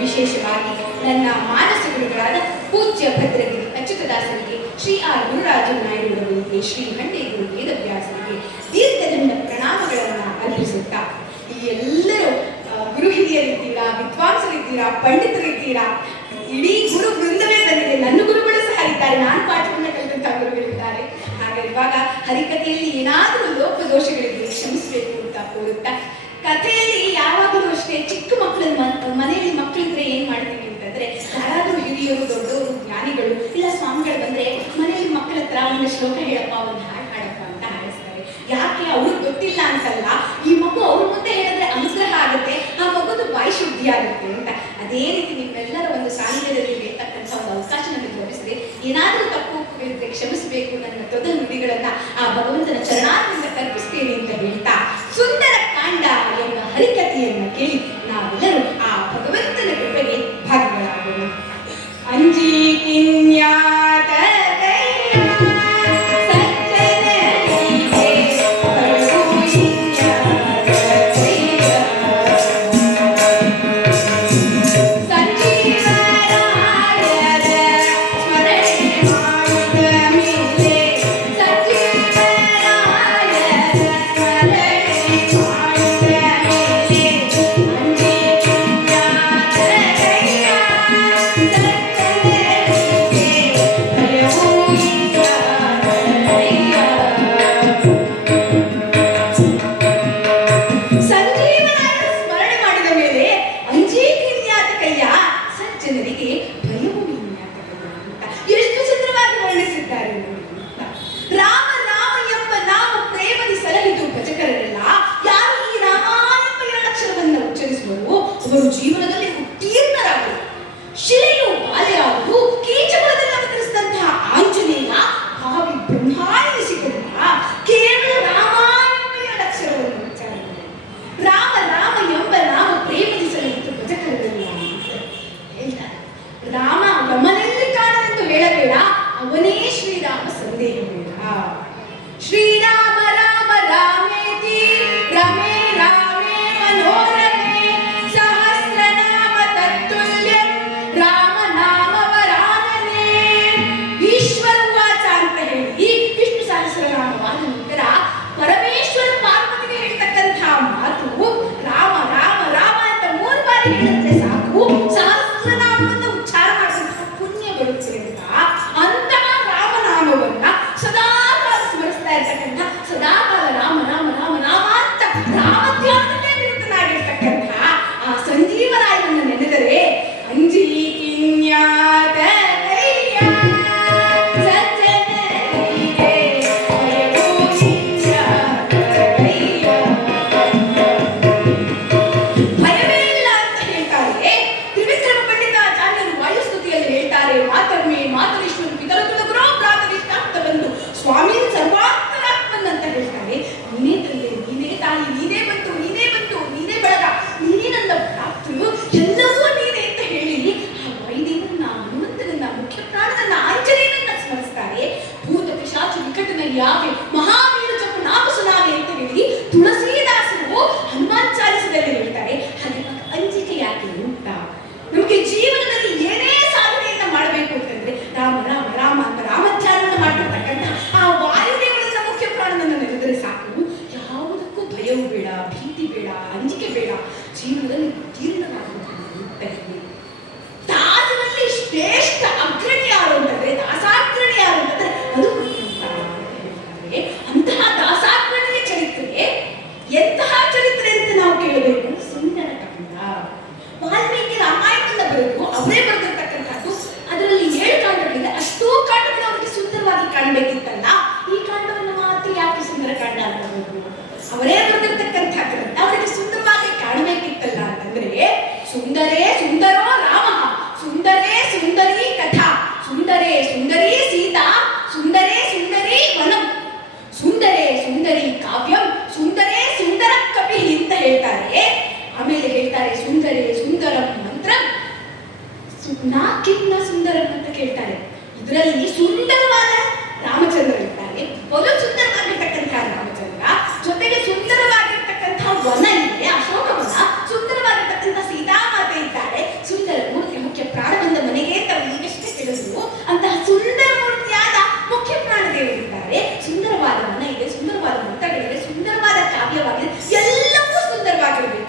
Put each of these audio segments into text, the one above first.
ವಿಶೇಷವಾಗಿ ನನ್ನ ಮಾನಸ ಗುರುಗಳಾದ ಪೂಜ್ಯ ಭದ್ರಗಿರಿ ಅಚ್ಯುತದಾಸರಿಗೆ, ಶ್ರೀ ಆರ್ ಗುರುರಾಜ ನಾಯ್ಡುರವರಿಗೆ, ಶ್ರೀ ಹಂಡೆ ಗುರು ವೇದವ್ಯಾಸರಿಗೆ ದೀರ್ಘ ಈ ಎಲ್ಲರೂ ಗುರು ಹಿರಿಯರಿದ್ದೀರಾ, ವಿದ್ವಾಂಸರಿದ್ದೀರಾ, ಪಂಡಿತರಿದ್ದೀರಾ, ಇಡೀ ಗುರು ವೃಂದವೇ ಬಂದಿದೆ. ನನ್ನ ಗುರುಗಳು ಸಹ ಇದ್ದಾರೆ, ನಾನು ಪಾಠವನ್ನು ಕಲಿತಂತಹ ಗುರುಗಳಿದ್ದಾರೆ. ಹಾಗಿರುವಾಗ ಹರಿಕಥೆಯಲ್ಲಿ ಏನಾದರೂ ಲೋಪದೋಷಗಳಿದ್ರೆ ಕ್ಷಮಿಸಬೇಕು ಅಂತ ಕೋರುತ್ತಾ, ಕಥೆಯಲ್ಲಿ ಯಾವಾಗಲೂ ಅಷ್ಟೇ ಚಿಕ್ಕ ಮಕ್ಕಳನ್ನ ಮನೆಯಲ್ಲಿ ಮಕ್ಕಳಿದ್ರೆ ಏನ್ ಮಾಡ್ತೀವಿ ಅಂತಂದ್ರೆ, ಯಾರಾದ್ರೂ ಹಿರಿಯರು, ದೊಡ್ಡವರು, ಜ್ಞಾನಿಗಳು ಇಲ್ಲ ಸ್ವಾಮಿಗಳು ಬಂದ್ರೆ ಮನೆಯಲ್ಲಿ ಮಕ್ಕಳ ಹತ್ರ ಒಂದು ಶ್ಲೋಕ ಹೇಳಪ್ಪ, ಒಂದು ಹಾಡು ಹಾಡಪ್ಪ ಅಂತ ಹಾಡಿಸ್ತಾರೆ. ಯಾಕೆ? ಅವ್ರಿಗೆ ಗೊತ್ತಿಲ್ಲ ಅಂತಲ್ಲ, ಈ ಮಗು ಅವ್ರ ಮುಂದೆ ಹೇಳಿದ್ರೆ ಅನುಗ್ರಹ ಆಗುತ್ತೆ, ಆ ಮಗುದು ಬಾಯಿ ಶುದ್ಧಿ ಆಗುತ್ತೆ ಅಂತ. ಅದೇ ರೀತಿ ನಿಮ್ಮೆಲ್ಲರ ಒಂದು ಸಾನ್ನಿಧ್ಯದಲ್ಲಿ ಹೇಳ್ತಕ್ಕಂಥ ಒಂದು ಅವಕಾಶ ನನಗೆ ಲಭಿಸಿದೆ. ಏನಾದರೂ ತಪ್ಪು ಹೇಳಿದ್ರೆ ಕ್ಷಮಿಸಬೇಕು, ನನ್ನ ತೊದಲು ನುಡಿಗಳನ್ನ ಆ ಭಗವಂತನ ಚರಣಾರ್ದಿಂದ ಕಲ್ಪಿಸ್ತೇನೆ ಅಂತ ಹೇಳ್ತಾ, ಸುಂದರ ಕಾಂಡ ಎಂಬ ಹರಿಕಥೆಯನ್ನು ಕೇಳಿ ನಾವೆಲ್ಲರೂ ಆ ಭಗವಂತನ ಕೃಪೆಗೆ ಭಾಗಿಗಳಾಗೋಣ. ಅಂಜಿಕಿನ್ಯಾತ ಅವರು ಜೀವನದಲ್ಲಿ ಉತ್ತೀರ್ಣರಾದರು. ಶಿಲೆಯು ಬಾಲೆಯಾಗುವುದು, ಕೀಚಕುಲದಲ್ಲಿ ಅವತರಿಸಿದಂತಹ ಆಂಜನೇಯ ಭಾವಿ ಬ್ರಹ್ಮಾನಿಸಿಕೊಂಡ ಕೇವಲ ರಾಮ ಎಂಬ ಅಕ್ಷರವನ್ನು ಉಚ್ಚಾರ ಮಾಡಿ, ರಾಮ ರಾಮ ಎಂಬ ನಾಮ ಪ್ರೇಮದಿ ಸಲಹಿತು ಭಜಕರಲ್ಲ ಅಂತ ಹೇಳ್ತಾರೆ. ರಾಮ ಗಮನಲ್ಲಿ ಕಾಣಲೆಂದು ಹೇಳಬೇಡ, ಅವನೇ ಶ್ರೀರಾಮ ಸಂದೇಹ ಬೇಡ. ಶ್ರೀರಾಮ ರಾಮ ರಾಮೇತಿ ರಮೇ ರಾಮೇ ಮನೋರಮೆ ಸಹಸ್ರನಾಮ ತತ್ತುಲ್ಯಂ ರಾಮ ನಾಮ ವರಾನನೆ. ಈಶ್ವರ ವಾಚ ಅಂತ ಹೇಳಿ ವಿಷ್ಣು ಸಹಸ್ರನಾಮವಾದ ನಂತರ ಪರಮೇಶ್ವರ ಪಾರ್ವತಿಗೆ ಹೇಳ್ತಕ್ಕಂತಹ ಮಾತು ರಾಮ ರಾಮ ರಾಮ ಅಂತ 3 ಬಾರಿ ಹೇಳಿದ್ರೆ ಸಾಕು, ಸಹಸ್ರನಾಮವನ್ನು ಉಚ್ಚಾರ ಮಾಡಿದಂತಹ ಪುಣ್ಯ ಬರುತ್ತೆ ಅಂತ. ಅಂತಹ ರಾಮನಾಮವನ್ನ ಸದಾ ಸ್ಮರಿಸ್ತಾ ಇರ್ತಕ್ಕಂಥ, ಸದಾಕಾಲ ರಾಮ ರಾಮ ರಾಮ ರಾಮ ಅಂತ ರಾಮ ಧ್ಯಾನದಲ್ಲೇ ನಿರತನಾಗಿರ್ತಕ್ಕಂಥ ಆ ಸಂಜೀವರಾಯನನ್ನು ನೆನೆದರೆ ಅಂಜಿ ಕಿನ್ಯಾತ ಭಯವೇ ಇಲ್ಲ ಅಂತ ಹೇಳ್ತಾರೆ. ತ್ರಿವಿಕ್ರಮ ಪಂಡಿತಾಚಾರ್ಯರು ವಾಯುಸ್ತುತಿಯಲ್ಲಿ ಹೇಳ್ತಾರೆ, ಮಾತರ್ಮೆ ಮಾತರಿಶ್ವರು ಪಿತರತುಲಗುರೋ ಪ್ರಾತರಿಷ್ಟ ಅಂತ ಬಂದು ಸ್ವಾಮಿ ಸರ್ವಾಂತರಾತ್ಮನ್ ಅಂತ ಹೇಳ್ತಾರೆ. ನೀನೇ ತಂದೆ, ನೀನೇ ತಾಯಿ, ನೀನೇ ಬಂತು, ನೀನೇ ಬಂತು, ನೀನೇ ಬೆಳಗ, ನೀನೇ ನನ್ನ ಪ್ರಾಪ್ತರು, ಎಲ್ಲವೂ ನೀನೇ ಅಂತ ಹೇಳಿ ಆ ವೈದೇವರನ್ನ, ಹನುಮಂತನನ್ನ, ಮುಖ್ಯ ಪ್ರಾಣನನ್ನ, ಆಂಜನೇಯನನ್ನ ಸ್ಮರಿಸ್ತಾರೆ. ಭೂತ ಪಿಶಾಚ ವಿಕಟನ ಯಾವೆ ಮಹಾವೀರ ಜಪು ನಾಮ ಸುನಾವೆ ಅಂತ ಹೇಳಿ ತುಳಸೀದಾಸರು ಹನುಮಾನ್ ಚಾಲಿಸದಲ್ಲಿ ಹೇಳ್ತಾರೆ. ಹಾಗೆ ಅಂಜಿಕೆ ಯಾಕೆ ಅಂತ, ನಮಗೆ ಜೀವನದಲ್ಲಿ ಏನೇ ಸಾಧನೆಯನ್ನ ಮಾಡಬೇಕು ಅಂತಂದ್ರೆ ರಾಮ ರಾಮ ರಾಮ ಅಂತ ರಾಮಧ್ಯಾನವನ್ನು ಮಾಡಿರ್ತಕ್ಕಂಥ ಆ ವಾಯುದೇವರನ್ನ, ಮುಖ್ಯ ಪ್ರಾಣನನ್ನು ನೆನೆದರೆ ಸಾಕು. ಯಾವುದಕ್ಕೂ ಭಯವು ಬೇಡ, ಭೀತಿ ಬೇಡ, ಅಂಜಿಕೆ ಬೇಡ, ಜೀವನದಲ್ಲಿ ಉತ್ತೀರ್ಣರಾಗುತ್ತದೆ. ದಾಸರಲ್ಲಿ ಶ್ರೇಷ್ಠ ಅಗ್ರಣಿ ಯಾರು ಅಂತಂದ್ರೆ, ದಾಸಾಗ್ರಣಿ ಯಾರು ಅಂತಂದ್ರೆ ಅದು ಹೇಳ್ತಾರೆ. ಅಂತಹ ದಾಸಾಗ್ರಣಿಯ ಚರಿತ್ರೆ ಎಂತಹ ಚರಿತ್ರೆ ಅಂತ ನಾವು ಕೇಳಬೇಕು. ಸುಂದರ ಕಾಂಡ. ವಾಲ್ಮೀಕಿ ರಾಮಾಯಣವನ್ನ ಬರೆದು ಅವರೇ ಬರೆದಿರ್ತಕ್ಕಂಥದ್ದು. ಅದರಲ್ಲಿ 7 ಕಾಂಡಗಳಿದೆ. ಅಷ್ಟೂ ಕಾಂಡಗಳು ಅವರಿಗೆ ಸುಂದರವಾಗಿ ಕಾಣಬೇಕಿತ್ತಲ್ಲ, ಈ ಕಾಂಡವನ್ನು ಮಾತ್ರ ಯಾಕೆ ಸುಂದರ ಕಾಂಡ ಅನ್ನಬಹುದು? ಅವರೇ ಬರೆದಿರ್ತಕ್ಕಂಥ ಗ್ರಂಥ ಅವರಿಗೆ ಸುಂದರವಾಗಿ ಕಾಣಬೇಕಿತ್ತಲ್ಲ ಅಂತಂದ್ರೆ, ಸುಂದರೇ ಸುಂದರೋ ರಾಮ, ಸುಂದರೇ ಸುಂದರಿ ಕಥಾ, ಸುಂದರೇ ಸುಂದರಿ ಸೀತಾ, ಸುಂದರೇ ಸುಂದರಿ ವನಂ, ಸುಂದರೇ ಸುಂದರಿ ಕಾವ್ಯಂ, ಸುಂದರೇ ಸುಂದರ ಕಪಿ ಅಂತ ಹೇಳ್ತಾರೆ. ಆಮೇಲೆ ಹೇಳ್ತಾರೆ ಸುಂದರೇ ಸುಂದರಂ ಮಂತ್ರ ನಾಕಿನ್ನ ಸುಂದರಂ ಅಂತ ಕೇಳ್ತಾರೆ. ಇದರಲ್ಲಿ ಸುಂದರವಾದ ರಾಮಚಂದ್ರ ಇರ್ತಾರೆ, ಬಲು ಸುಂದರವಾಗಿರ್ತಕ್ಕಂತಹ ರಾಮಚಂದ್ರ, ಜೊತೆಗೆ ಸುಂದರವಾಗಿರ್ತಕ್ಕಂತಹ ವನ ಇದೆ, ಅಶೋಕವನ, ಸುಂದರವಾಗಿರ್ತಕ್ಕಂಥ ಸೀತಾಮಾತೆ ಇದ್ದಾರೆ, ಸುಂದರ ಮೂರ್ತಿ, ಮುಖ್ಯ ಪ್ರಾಣಬಂದ ಮನೆಗೆ ತಾವು ಈಗಷ್ಟೇ ತಿಳಿದ್ರು ಅಂತಹ ಸುಂದರ ಮೂರ್ತಿಯಾದ ಮುಖ್ಯ ಪ್ರಾಣದೇವರಿದ್ದಾರೆ. ಸುಂದರವಾದ ವನ ಇದೆ, ಸುಂದರವಾದ ಮಂತ್ರಗಳಿದೆ, ಸುಂದರವಾದ ಕಾವ್ಯವಾಗಿದೆ, ಎಲ್ಲವೂ ಸುಂದರವಾಗಿರಬೇಕು.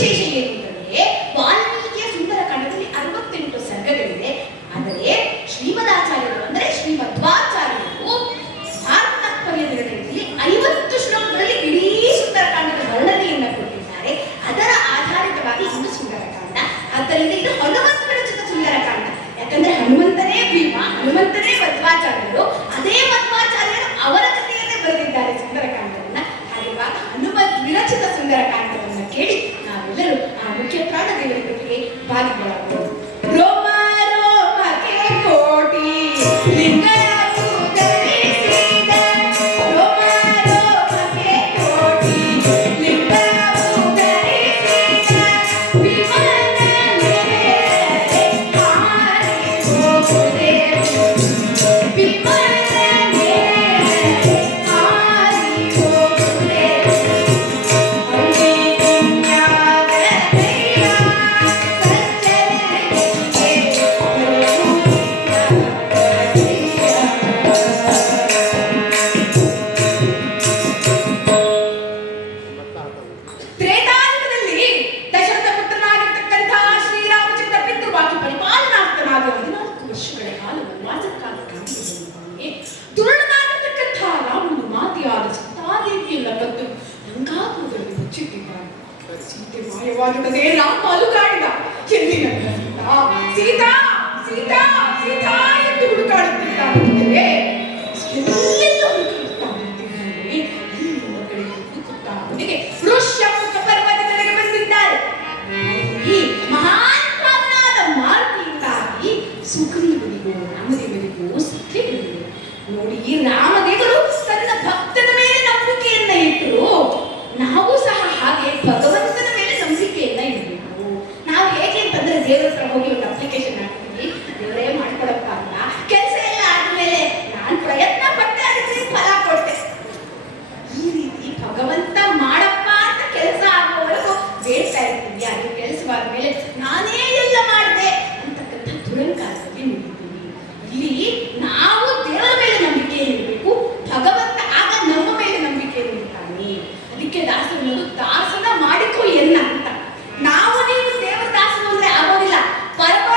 ವಿಶೇಷ ಏನು ಅಂತಂದ್ರೆ ವಾಲ್ಮೀಕಿಯ ಸುಂದರಕಾಂಡದಲ್ಲಿ 68 ಸರ್ಗಗಳಿದೆ. ಆದರೆ ಶ್ರೀಮದಾಚಾರ್ಯರು ಅಂದ್ರೆ ಶ್ರೀಮಧ್ವಾಚಾರ್ಯರು ತಾತ್ಪರ್ಯ ನಿರ್ಣಯದಲ್ಲಿ 50 ಶ್ಲೋಕಗಳಲ್ಲಿ ಇಡೀ ಸುಂದರಕಾಂಡದ ವರ್ಣನೆಯನ್ನ ಕೊಟ್ಟಿದ್ದಾರೆ. ಅದರ ಆಧಾರಿತವಾಗಿ ಇದು ಸುಂದರಕಾಂಡ. ಆದ್ದರಿಂದ ಇದು ಹನುಮಂತ ವಿರಚಿತ ಸುಂದರಕಾಂಡ. ಯಾಕಂದ್ರೆ ಹನುಮಂತನೇ ಭೀಮ, ಹನುಮಂತನೇ ಮಧ್ವಾಚಾರ್ಯರು, ಅದೇ ಮಧ್ವಾಚಾರ್ಯರು ಅವರ ಕಥೆಯನ್ನೇ ಬರೆದಿದ್ದಾರೆ ಸುಂದರಕಾಂಡವನ್ನ. ಹಾಗಿರುವಾಗ ಹನುಮಂತ ವಿರಚಿತ ಸುಂದರಕಾಂಡವನ್ನ ಕೇಳಿ ನಾವೆಲ್ಲರೂ ಆ ಮುಖ್ಯ ಪ್ರಾಣದೇವರ ಕಥೆಗೆ ಭಾಗಿಗಳಾಗೋದು. ರೋಮ ರೋಮಕ್ಕೆ ಕೋಟಿ ಲಿಂಗಯ ರಾಮ ಅಲುಗಾಡಿದ. ಎಲ್ಲಿನ ಸೀತಾ ಸೀತಾ ಸೀತಾ ಎಂದು ಹುಡುಕಾಡುತ್ತಿದ್ದಾನೆ. ಋಷ್ಯಮುಖ ಪರ್ವತಗಳಿಗೆ ಬಂದಿದ್ದಾರೆ. ಈ ಮಹಾನ್ ಪ್ರಾಣನಾದ ಮಾರುತಿಯಿಂದಾಗಿ ಸುಗ್ರೀವನಿಗೂ ರಾಮದೇವರಿಗೂ ಸಖ್ಯ ಬಂದಿದೆ. ನೋಡಿ, ರಾಮದೇವರು ತನ್ನ ಭಕ್ತನ ಮೇಲೆ ನಂಬಿಕೆಯನ್ನ ಇಟ್ಟರು. ನಾವು ಸಹ ಹಾಗೆ ಭಗವಂತನ ಮೇಲೆ ನಂಬಿಕೆಯನ್ನ ಇಡಬೇಕು. ನಾವು ಹೇಗೆ ಅಂತಂದ್ರೆ ದೇವರ ಹತ್ರ ಹೋಗಿ ಒಂದು ಅಪ್ಲಿಕೇಶನ್ ಹಾಕ್ತೀವಿ, ದೇವರೇ ಮಾಡ್ಕೊಡಪ್ಪ ಅಂತ. ಕೆಲಸ ಎಲ್ಲ ಆದ್ಮೇಲೆ ನಾನು ಪ್ರಯತ್ನ ಪಟ್ಟೆ, ಅದಕ್ಕೆ ಫಲ ಕೊಟ್ಟೆ. ಈ ರೀತಿ ಭಗವಂತ ಮಾಡಪ್ಪ ಅಂತ ಕೆಲಸ ಆಗುವವರೆಗೂ ಬೇಡ್ತಾ ಇರ್ತೀವಿ. ಅದು ಕೆಲಸವಾದ್ಮೇಲೆ ನಾನೇ ಎಲ್ಲ ಮಾಡಿದೆ ಅಂತಕ್ಕಂಥ ದುರಂಕಾರದಲ್ಲಿ ನಿಂತಿದ್ದೀವಿ. ಇಲ್ಲಿ ನಾವು ದೇವರ ಮೇಲೆ ನಂಬಿಕೆಯನ್ನು ಇಡಬೇಕು. ಭಗವಂತ ಆಗ ನಮ್ಮ ಮೇಲೆ ನಂಬಿಕೆಯನ್ನು ಇಡ್ತಾನೆ. ಅದಕ್ಕೆ ದಾಸರು ದಾಸನ ಮಾಡಿಕೋ ಎನ್ನ ಅಂತ. ನಾವು ನೀವು ದೇವರ ದಾಸರು ಅಂದ್ರೆ ಆಗೋದಿಲ್ಲ. ಪರಮ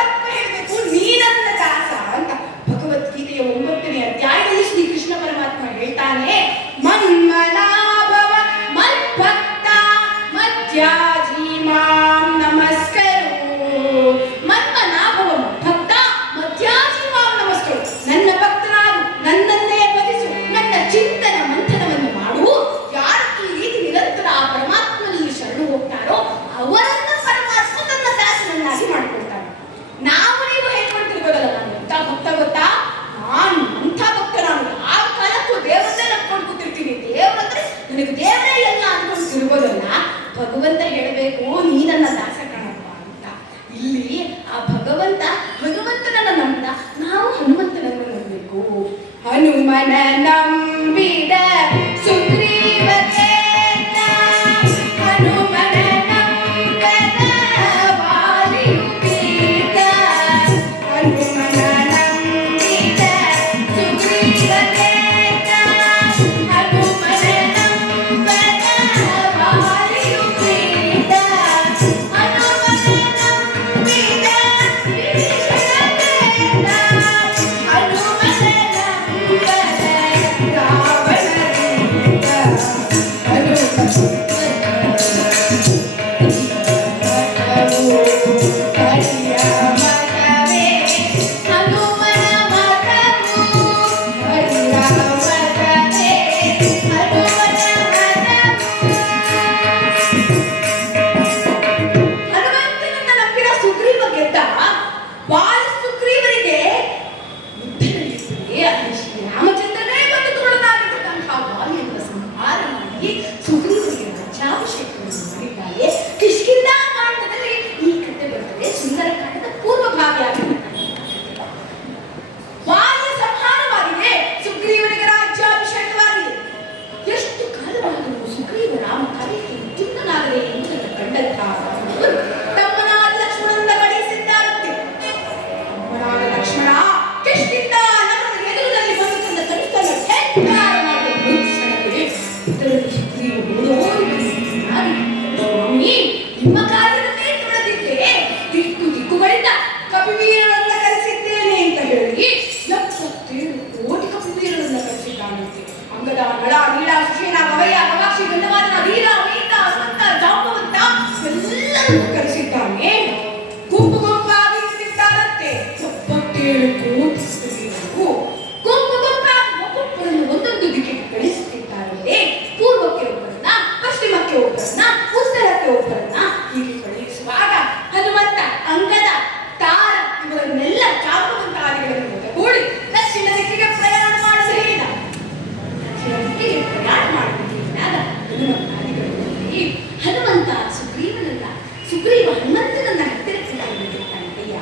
ಸುಗ್ರೀವ ಹನುಮಂತನನ್ನ ಹತ್ತಿರಕ್ಕೆ ಕರೆದಿದ್ದಾನೆ. ಅಯ್ಯ,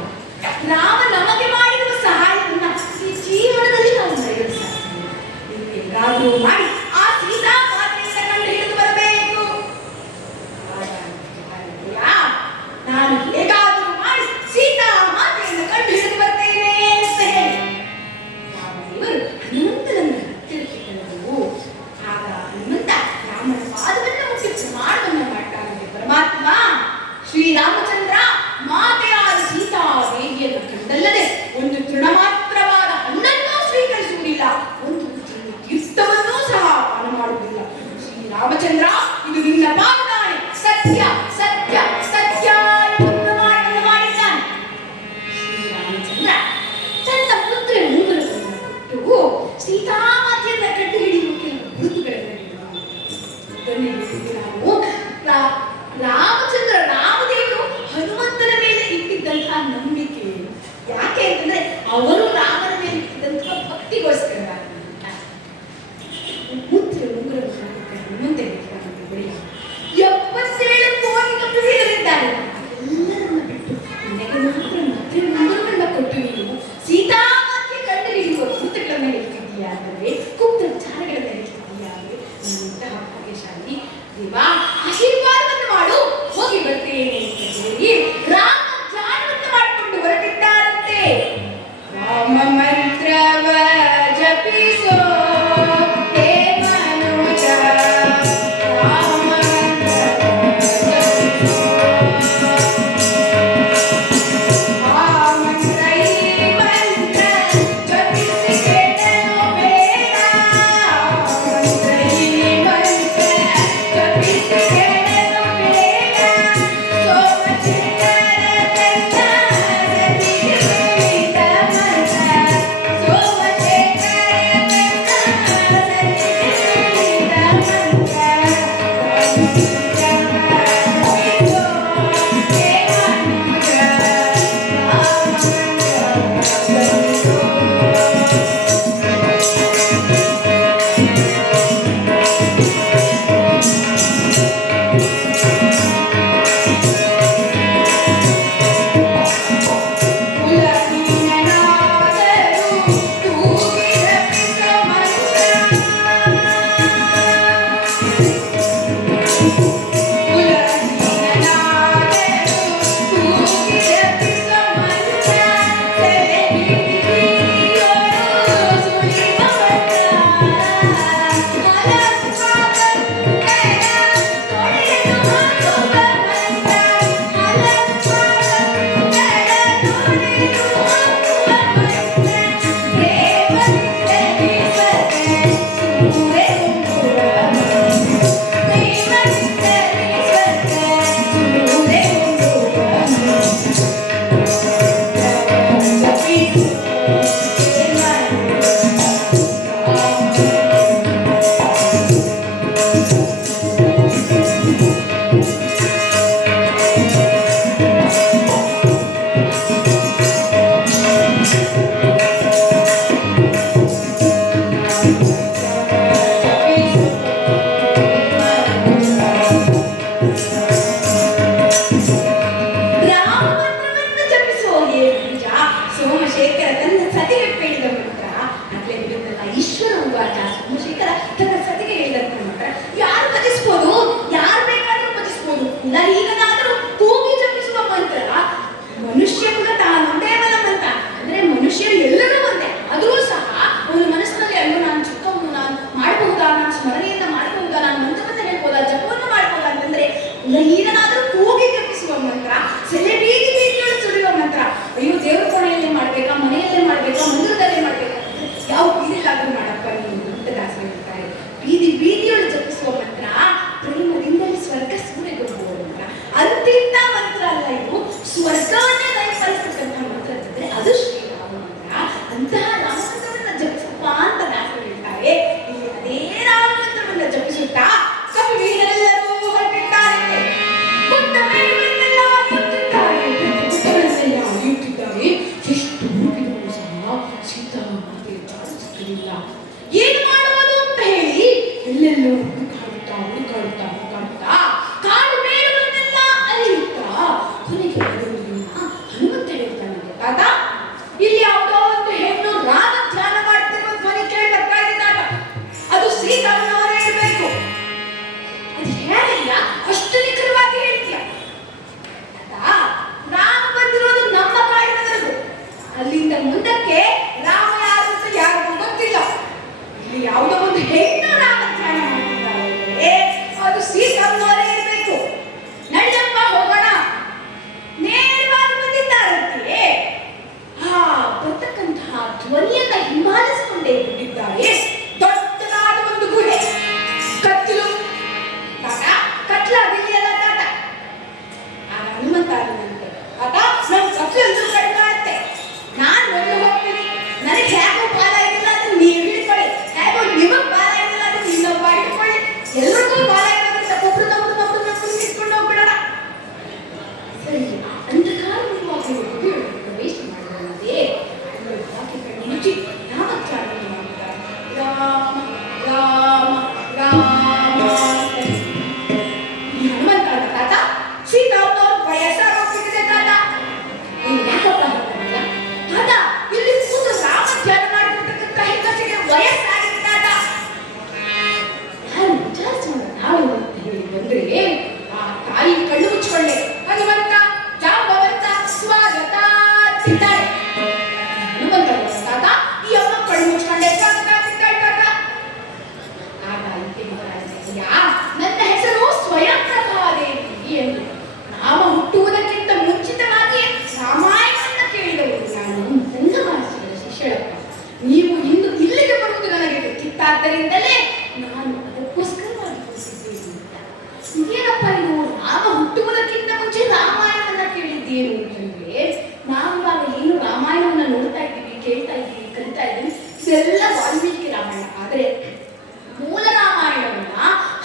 ರಾಮ ನಮಗೆ ಮಾಡಿರುವ ಸಹಾಯವನ್ನ ಈ ಜೀವನದಲ್ಲಿ ನಾವು ಮರೆಯಲು ಸಾಧ್ಯವಿಲ್ಲ. ನೀವು ಹೇಗಾದರೂ ಮಾಡಿ ಆ ಸೀತಾ ಮಾತೆಯಿಂದ ಕಂಡು ಹಿಡಿದು ಬರಬೇಕು. ನಾನು ಹೇಗಾದರೂ ಮಾಡಿ ಸೀತಾ ಮಾತೆಯನ್ನು ಕಂಡು ಹಿಡಿದು ಬರ್ತೇನೆ ಅಂತ ಹೇಳಿ ರಾಮದೇವರು ಹನುಮಂತನನ್ನ ಹತ್ತಿರಕ್ಕೆ ಕರೆದರು. ಆಗ ಹನುಮಂತ ರಾಮನ ಪಾದವನ್ನು ಮುಟ್ಟಿ ಪ್ರಮಾಣವನ್ನು ಮಾಡ್ತಾನೆ. ಪರಮಾತ್ಮ ಶ್ರೀರಾಮಚಂದ್ರ ಮಾತೆಯಾದ ಸೀತಾದೇವಿಯನ್ನು ಕಂಡಲ್ಲದೆ ಒಂದು ತೃಣಮಾತ್ರವಾದ ಹಣ್ಣನ್ನೂ ಸ್ವೀಕರಿಸುವುದಿಲ್ಲ, ಒಂದು ತೀರ್ಥವನ್ನೂ ಸಹ ಪಾನ ಮಾಡುವುದಿಲ್ಲ. ಶ್ರೀರಾಮಚಂದ್ರ, ಇದು ನಿನ್ನ ಪಾದಾನೆ, ಸತ್ಯ ಸತ್ಯ ಸತ್ಯ ಎಂದು ಪ್ರಮಾಣವನ್ನು ಮಾಡಿದ್ದಾನೆ. ಶ್ರೀರಾಮಚಂದ್ರ ತನ್ನ ಪುತ್ರ ಉಂಗುರವನ್ನು ಕೊಟ್ಟು ಸೀತಾಮಾತೆಯನ್ನ ಕಂಡು ಹಿಡಿಯುವ ಕೆಲವು ಗುರುತುಗಳನ್ನು ನಾವು ರಾಮಚಂದ್ರ ರಾಮದೇವರು ಹನುಮಂತನ ಮೇಲೆ ಇಟ್ಟಿದ್ದಂತಹ ನಂಬಿಕೆ. ಯಾಕೆ ಅಂತಂದ್ರೆ ಅವರು ರಾಮನ ಮೇಲೆ ಇಟ್ಟಿದ್ದಂತಹ ಭಕ್ತಿಗೋಸ್ಕರ ಮುದ್ರೆ ಉಂಗುರವನ್ನು ಹನುಮಂತ ಬರೀ 77 ಕೋಟಿ ಕಪಿಗಳಿದ್ದಾರೆ. ಎಲ್ಲರನ್ನ ಬಿಟ್ಟು ನನಗೆ ಮಾತ್ರ ಮುದ್ರೆ ಉಂಗುರವನ್ನ ಕೊಟ್ಟು ನೀನು ಸೀತಾಮಾತೆ ಕಂಡು ಹಿಡಿಯುವ ಗುರುತುಗಳನ್ನ ಹೇಳ್ತಿದ್ದೀಯಾ ಅಂದರೆ ಗುಪ್ತ ವಿಚಾರಗಳನ್ನ ಹೇಳ್ತಿದ್ದೀಯಾ ಅಂದರೆ ಇಂತಹ ಭಾಗ್ಯಶಾಲಿ ದೇವ, ಆಶೀರ್ವಾದವನ್ನು ಮಾಡು, ಹೋಗಿ ಬರ್ತೇನೆ ಅಂತ ಹೇಳಿ ರಾಮ ಧ್ಯಾನವನ್ನು ಮಾಡಿಕೊಂಡು ಹೊರಟಿದ್ದಾರಂತೆ. ರಾಮ ಮಂತ್ರವ ಜಪಿಸೋ ಹೇ ಮನುಜ, ರಾಮ ಮಂತ್ರವ ಜಪಿಸೋ. ಆ ಮಂತ್ರ ಈ ಮಂತ್ರ ಜಪಿಸಿ ಕೇಳಲು ಬೇಡ, ಮಂತ್ರ ಈ ಮಂತ್ರ ಜಪಿಸಿ ಕೇಳಲು ಬೇಡ. ಸೋಮಶೇಖರ ಕನ್ನ ಸತಿಗೆ ಹೇಳಿದ ಮಂತ್ರ, ಸೋಮಶೇಖರ ಕನ್ನ ಸತಿಗೆ ಹೇಳಿದ ಮಂತ್ರ. ಹೀನನಾದರೂ ಕೂಗಿ ಜಪಿಸುವ ಮಂತ್ರ, ಸೆಲೆ ಬೀದಿ ಬೀದಿಗಳು ಸುಳಿಯುವ ಮಂತ್ರ. ಅಯ್ಯೋ, ದೇವ್ರ ಕೋಣೆಯಲ್ಲೇ ಮಾಡ್ಬೇಕಾ, ಮನೆಯಲ್ಲೇ ಮಾಡ್ಬೇಕಾ, ಮಂದಿರದಲ್ಲೇ ಮಾಡ್ಬೇಕಾ, ಯಾವ ಬೀದಿಲಾದ್ರೂ ಮಾಡಪ್ಪ ನೀನು ಅಂತ ದಾಸರು ಹೇಳ್ತಾರೆ. ಬೀದಿ ಬೀದಿಯೊಳು ಜಪಿಸುವ ಮಂತ್ರ ಪ್ರೇಮದಿಂದಲೇ ಸ್ವರ್ಗ ಸೂರೆಗೊಬ್ಬುವ ಮಂತ್ರ. ಅಂತಿಂತ ಮಂತ್ರ ಅಲ್ಲ ಇದು, ಸ್ವರ್ಗವನ್ನೇ ದಯಪಾಲಿಸತಕ್ಕಂಥ ಮಂತ್ರ ಅಂತಂದ್ರೆ ಅದು ಶ್ರೀರಾಮ ಮಂತ್ರ. ಅಂತಹ ರಾಮಮಂತ್ರವನ್ನ ಜಪಿಸಪ್ಪ ಅಂತ ದಾಸರು ಹೇಳ್ತಾರೆ. ಇಲ್ಲಿ ಅದೇ ರಾಮಮಂತ್ರವನ್ನ ಜಪಿಸುತ್ತಾ ಕಪಿವೀರರೆಲ್ಲರೂ ಹೊರಟಿದ್ದಾರೆ. ಬುದ್ಧ ಮೇಲುಗಳನ್ನೆಲ್ಲ ಅಲಿಯುತ್ತಿದ್ದಾರೆ. ಎಷ್ಟು ಹುಡುಕಿದರೂ ಸಹ ಸೀತಾ ಮಾತೆ ಜಾಡು ಸಿಕ್ಕಲಿಲ್ಲ. ಏನು ಮಾಡುವುದು ಅಂತ ಹೇಳಿ ಎಲ್ಲೆಲ್ಲೋ ಹುಡುಕಾಡುತ್ತಾ ಕಾಡು ಮೇಲುಗಳನ್ನೆಲ್ಲ ಅಲಿಯುತ್ತಾ ಹನುಮಂತ ಅನ್ನಂತೆ ಆತ ನಮ್ಮ ಕಪ್ಪೆ ಒಂದು ಕಡಿಮೆ ಮಾಡುತ್ತೆ. ನಾನು ಮೊದಲು ಹೋಗ್ತೀನಿ, ನನಗೆ ಹೇಗೋ ಬಾಲ ಇದಿಲ್ಲ ಅದನ್ನ ನೀವು ಹಿಡ್ಕೊಳ್ಳಿ, ಹೇಗೋ ನಿಮಗೆ ಬಾಲ ಇದಿಲ್ಲ ಅದನ್ನ ಇನ್ನೊಬ್ಬ ಹಿಡ್ಕೊಳ್ಳಿ, ಎಲ್ರಿಗೂ ಬಾಲ ಇರೋದ್ರಿಂದ ಒಬ್ರು ನಮ್ಮದು ಇಟ್ಕೊಂಡು ಹೋಗ್ಬಿಡೋಣ. ಸರಿ, ಅಂಧಕಾರವಾಗಿ ಪ್ರವೇಶ ಮಾಡಿದಂತೆ ಬಾಕಿ ಕಣ್ಣು ಮುಚ್ಚಿ ನಾಮೋಚ್ಚಾರಣೆ ಮಾಡ್ತಾರೆ. ರಾಮ ರಾಮ ರಾಮ. ಈ ಹನುಮಂತ ತಾತ ಸೀತಾವ್ರವ್ರ ವಯಸ್ಸಾಗೋಗ್ಬಿಟ್ಟಿದೆ ತಾತ. ನೀನು ಯಾಕಪ್ಪ ಹೇಳ್ತಾರಲ್ಲ ತಾತ, ಇಲ್ಲಿ ಕೂತು ರಾಮ ಧ್ಯಾನ ಮಾಡಿರ್ತಕ್ಕಂಥ ಹೆಂಗಸಿಗೆ ವಯಸ್ಸಾಗಿದೆ ತಾತ. ನಾನು ವಿಚಾರಿಸೋಣ ನಾವು ಅಂತ ಹೇಳಿ ಬಂದ್ರೆ ಆ ತಾಯಿ ಕಣ್ಣು ಮುಚ್ಕೊಳ್ಳೆ. ಹನುಮಂತ ಜಾಂಬವಂತ ಸ್ವಾಗತ ತಿಂತಾಳೆ. ಹನುಮಂತ ತಾತ ಈ ಅಮ್ಮ ಕಣ್ಣು ಮುಚ್ಕೊಂಡೆ ಸ್ವಾಗತ ತಿಂತಾಳೆ ತಾತ. ಆಗ ಯಾ ನನ್ನ ಹೆಸರು ಸ್ವಯಂ ಪ್ರಭಾದೇವಿ ಎಂದು. ನಾಮ ಹುಟ್ಟುವುದಕ್ಕಿಂತ ಮುಂಚಿತವಾಗಿ ರಾಮಾಯಣವನ್ನು ಕೇಳಿದವರು ನಾನು ಸಂಗಮಾಸಿಗಳ ಶಿಷ್ಯಳಪ್ಪ. ನೀವು ಇಂದು ಇಲ್ಲಿಗೆ ಬರುವುದು ನನಗೆ ಗೊತ್ತಿತ್ತಾದ್ದರಿಂದಲೇ ನಾನು ಅದಕ್ಕೋಸ್ಕರವಾಗಿ ಹೋಗಿದ್ದೇನೆ ಅಂತ. ಏನಪ್ಪ ನೀವು ರಾಮ ಹುಟ್ಟುವುದಕ್ಕಿಂತ ಮುಂಚೆ ರಾಮಾಯಣವನ್ನ ಕೇಳಿದ್ದೇನು ಅಂತಂದ್ರೆ, ನಾವಿವಾಗ ಏನು ರಾಮಾಯಣವನ್ನ ನೋಡ್ತಾ ಇದ್ದೀವಿ, ಕೇಳ್ತಾ ಇದ್ದೀವಿ, ಕಲಿತಾ ಇದ್ದೀವಿ, ಇದೆಲ್ಲ ವಾಲ್ಮೀಕಿ ರಾಮಾಯಣ. ಆದರೆ ಮೂಲ ರಾಮಾಯಣವನ್ನ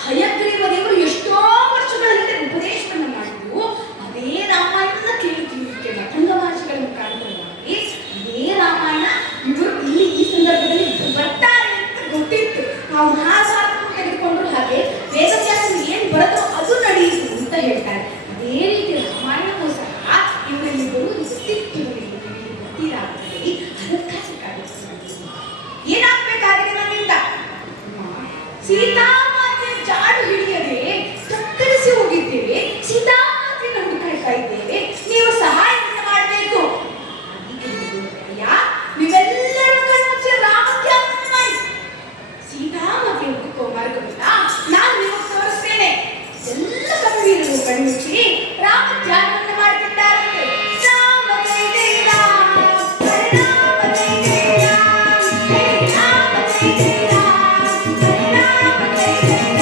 ಹಯಗ್ರೀವ ದೇವರು ಎಷ್ಟೋ ವರ್ಷಗಳ ಹಿಂದೆ ಉಪದೇಶವನ್ನ ಮಾಡಿದ್ರು. ಅದೇ ರಾಮಾಯಣವನ್ನ ಕೇಳ್ತೀವಿ ಮತಂಗ ಮಹರ್ಷಿಗಳ ಮುಖಾಂತರವಾಗಿ. ಅದೇ ರಾಮಾಯಣ ಇವರು ಇಲ್ಲಿ ಈ ಸಂದರ್ಭದಲ್ಲಿ ಬರ್ತಾರೆ ಅಂತ ಗೊತ್ತಿತ್ತು. ನಾವು ಮಹಾಭಾರತವನ್ನು ತೆಗೆದುಕೊಂಡ್ರು ಹಾಗೆ ವೇದವ್ಯಾಸರು ಏನ್ ಬರೆದ್ರು ಅದು ನಡೆಯಿತು ಅಂತ ಹೇಳ್ತಾರೆ. ಅದೇ ರೀತಿ ರಾಮಾಯಣವೂ ಸಹ ಇವರಲ್ಲಿ ಬರುವುದು ಗೊತ್ತಿತ್ತು, ಗೊತ್ತಿರಾಗ್ತದೆ. ಅದಕ್ಕಾಗಿ ಏನಾಗ್ಬೇಕಾಗಿದೆ ನಮ್ಮಿಂದ? ಸೀತಾಮಾತೆಯ ಜಾಡು ಹಿಡಿಯದೆ ತತ್ತರಿಸಿ ಹೋಗಿದ್ದೇವೆ, ಸೀತಾಮಾತೆಯನ್ನು ಹುಡುಕಾಡ್ತಾ ಇದ್ದೇವೆ, ನೀವು ಸಹಾಯವನ್ನು ಮಾಡಬೇಕು. ನೀವೆಲ್ಲರೂ ಕಣ್ಮುಚ್ಚಿ ರಾಮಧ್ಯಾನವನ್ನು ಮಾಡಿ ಸೀತಾಮಾತೆ ಹುಡುಕೋ ಮಾರ್ಗವನ್ನ ನಾನು ನಿಮಗೆ ತೋರಿಸ್ತೇನೆ. ಎಲ್ಲ ಕವಿಯರು ಕಣ್ಮುಚ್ಚಿ ರಾಮಧ್ಯಾನವನ್ನು ಮಾಡ್ತಿದ್ದಾರೆ. ರಾಮ ಜಯ ಜಯ ರಾಮ, ಹರೇ ರಾಮ ಜಯ ಜಯ ರಾಮ, ಹೇ ರಾಮ ಜಯ ಜಯ ರಾಮ, ಹರೇ ರಾಮ ಜಯ ಜಯ